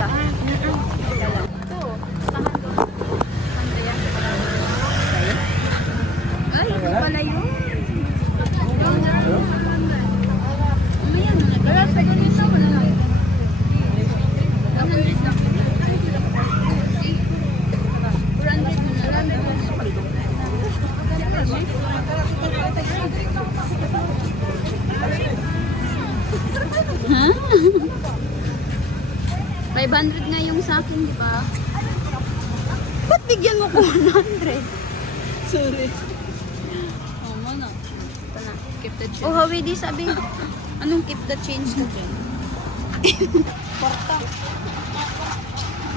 Ay, hindi pala yun. Huh? 500 nga yung sa akin, di ba? Ba't bigyan mo ko 100? Sorry. Oh, mana? Ito na. Keep the change. Oh, Hawi, di sabi. Anong keep the change ko dyan? Porta.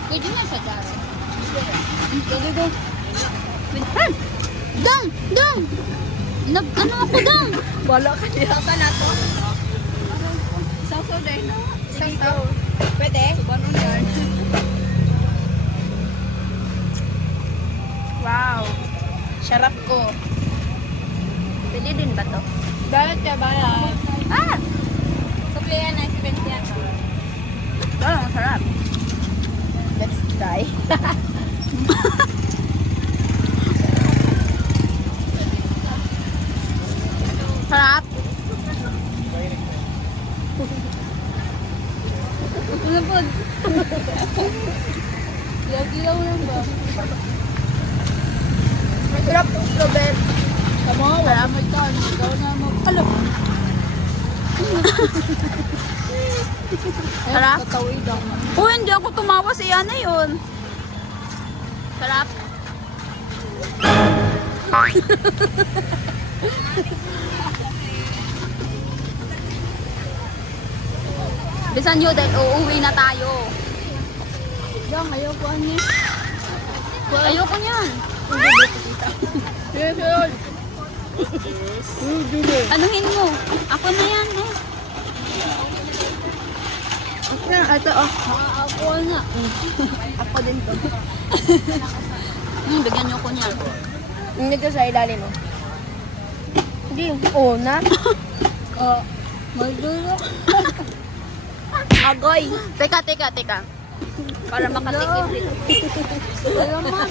Pwede na siya dyan. Pwede ko. Ha! Dang! Dang! Ano ako, Dang? Bala ka niya. Saan na to? Sasaw dahil na. Sasaw. Pwede? Subanon yan. Wow! Sarap ko. Pwede din ba to? Balat ka, balat. Ah! Suplihan na, 70 yan. Oh, sarap. Let's try. Sarap. Ano po? Ilaw-ilaw lang ba? Sarap po, Robert. Tama, wala mo ito. Ikaw na mo. Alam. Sarap. Tatawid ako. Oh, hindi ako tumawa si Yana yun. Sarap. Bisan nyo dahil uuwi na tayo. Dang, ayaw ko ani. Ayoko niyan. Yes, yun. Anuhin mo. Ako na yan eh. Ito, oh. Ako na. Ako din to. Bigyan nyo ko niyan. Dito sa ilalim, oh. Hindi, oh, na. Magdulo. Agoy. Teka. Para makatikim dito. Alaman.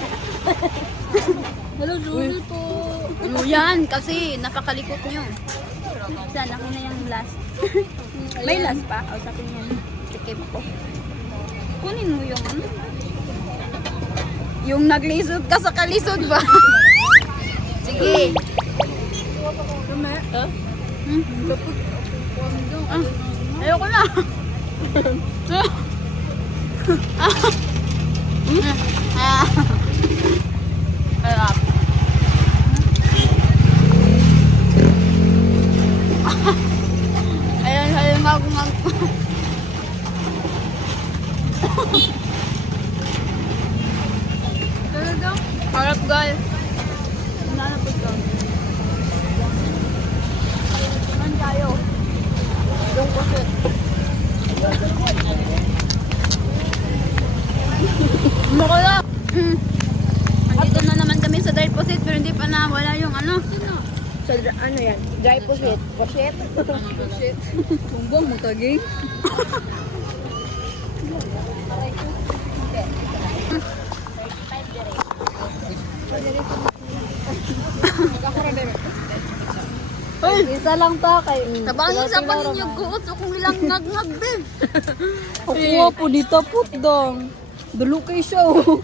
Hello, sorry po. Ano yan? Kasi napakalikot nyo. Sana ako na yung last. May last pa? O sa akin yan. Tikim ko. Kunin mo yung ano? Yung naglisod ka sa kalisod ba? Sige. Ah, ayoko na. Harap. Ayun nga ngag-ngag. Talaga? Harap guys. Nanapot ka. Saan tayo? Yung kusit. Makula! Andito na naman kami sa dry posit pero hindi pa nawala yung ano. So, ano yan? Dry posit. Posit? Tumbong mo taging. Hoy! Isa lang ta kay. Tabangin sa pangin yung guot o kung ilang ngag-ngag din. Kukuha po dito put dong. Dulo kay show.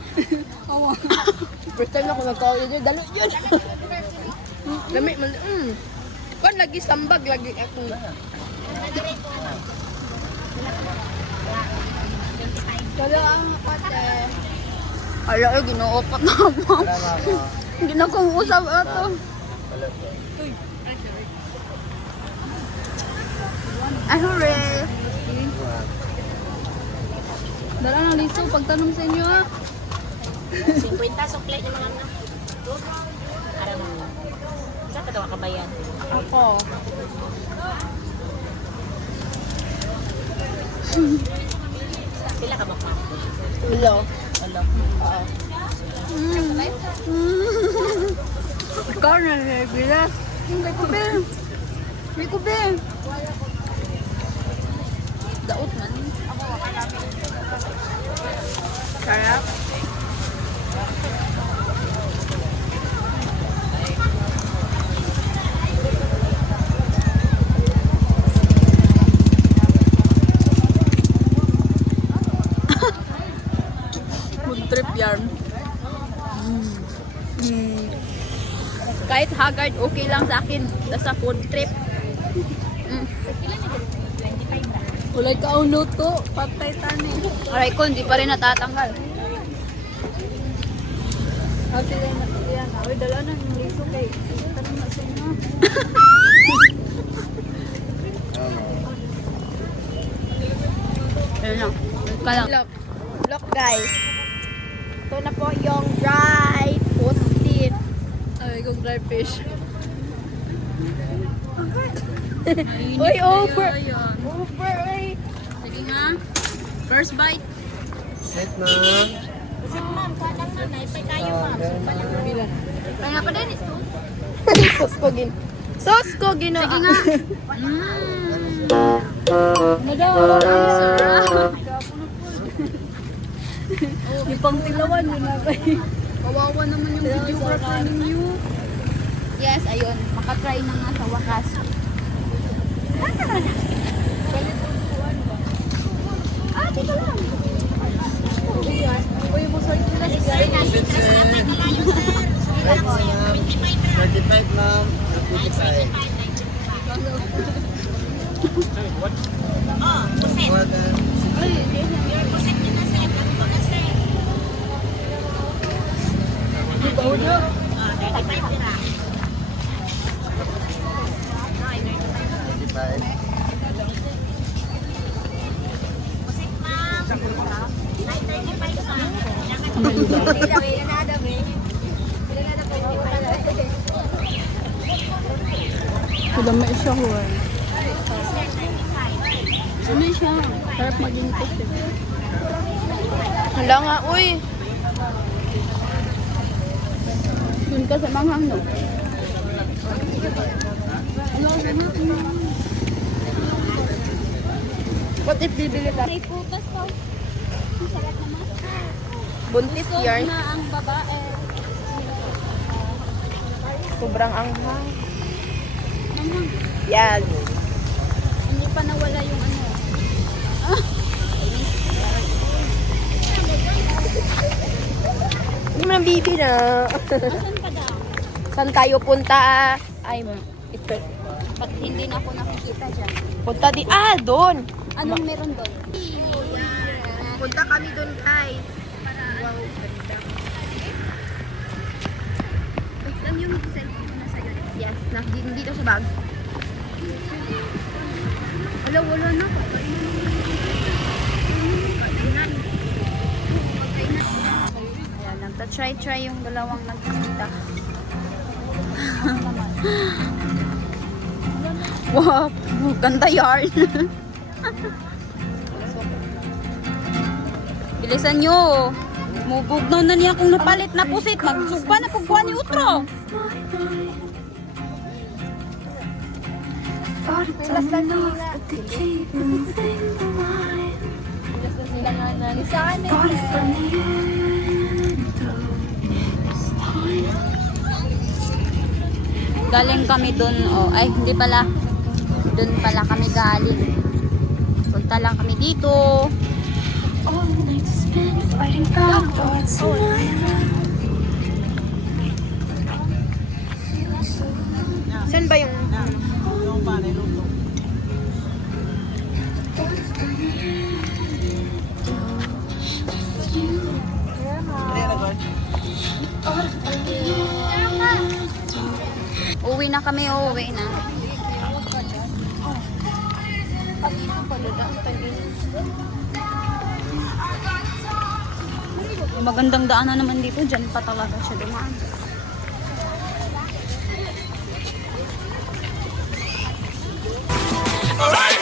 First time ako nagkawin yun. Dalo yun. Lami, Kung lagi sambag, lagi ako. Kala ang pate. Hala, ginuopat na ako. Hindi na kong usap ito. Ay, hooray! Dala na liso pagtanong sa inyo ah. 50 sukle ni mga anak. Aram mo. Sa ka daw kabayan. Ako. Pila ka ba pa? Hello. Hello. Ikaw na nabila. May kubi! May kubi! Daot man. Sarap. Food trip yarn. Kahit haggard, okay lang sa akin. Basta food trip. Ulay ka ang luto. Patay tani. Aray ko, hindi pa rin natatanggal. Ate lang na yan. Ay, dala na yung liso kay. Tanong na sa inyo. Ayun lang. Ka lang. Look. Look, guys. Ito na po yung dry posit. Ay, kong dry fish. Uy, over. Ayun. Over, uy. Sige nga. First bite. Set na. Kasi ma'am, kadang na naipay tayo ma'am. Kaya nga pa din. Sos ko gin. Sos ko gino. Sige nga. Madawala. Sarap. Yung pang tilawan yun na ba? Kawawa naman yung videographer ninyo. Yes, ayun. Makatry na nga sa wakas. Dito lang. Uy, mo sa ito na siya. Set, set. 35 ma'am. 25. More than Kudamay siya huwag. Ano siya? Harap maging kasi. Hala nga, uy. Dun ka sa manghang, no? What if bibili ka? May putas pa. Ang sarap naman. Buntis yarn. Na ang babae. Sobrang anghang. Manghang. Yes. Hindi pa nawala yung ano. Hindi mo nang bibi na. Asan pa daw? Saan tayo punta? Ay, ito. Ba't hindi na ako nakikita dyan? Punta di. Ah, doon. Anong meron doon? Punta kami doon, guys. Wait lang yung cellphone na sa'yo. Yes, dito sa bag. Wala, wala na. Ayan, nagta-try yung dalawang nagkita. Wow, ganda yarn. Bilisan nyo. Mubugnaw na niya kung napalit na pusit. Magsugpa na pagbuhan ni Utro. Galing kami dun. Oh, ay, hindi pala. Dun pala kami galing. Punta lang kami dito. Saan ba yung... Yung panay luto. Uwi na kami, uwi na. Magandang daanan naman dito. Diyan pa talaga siya dumaan. Alright.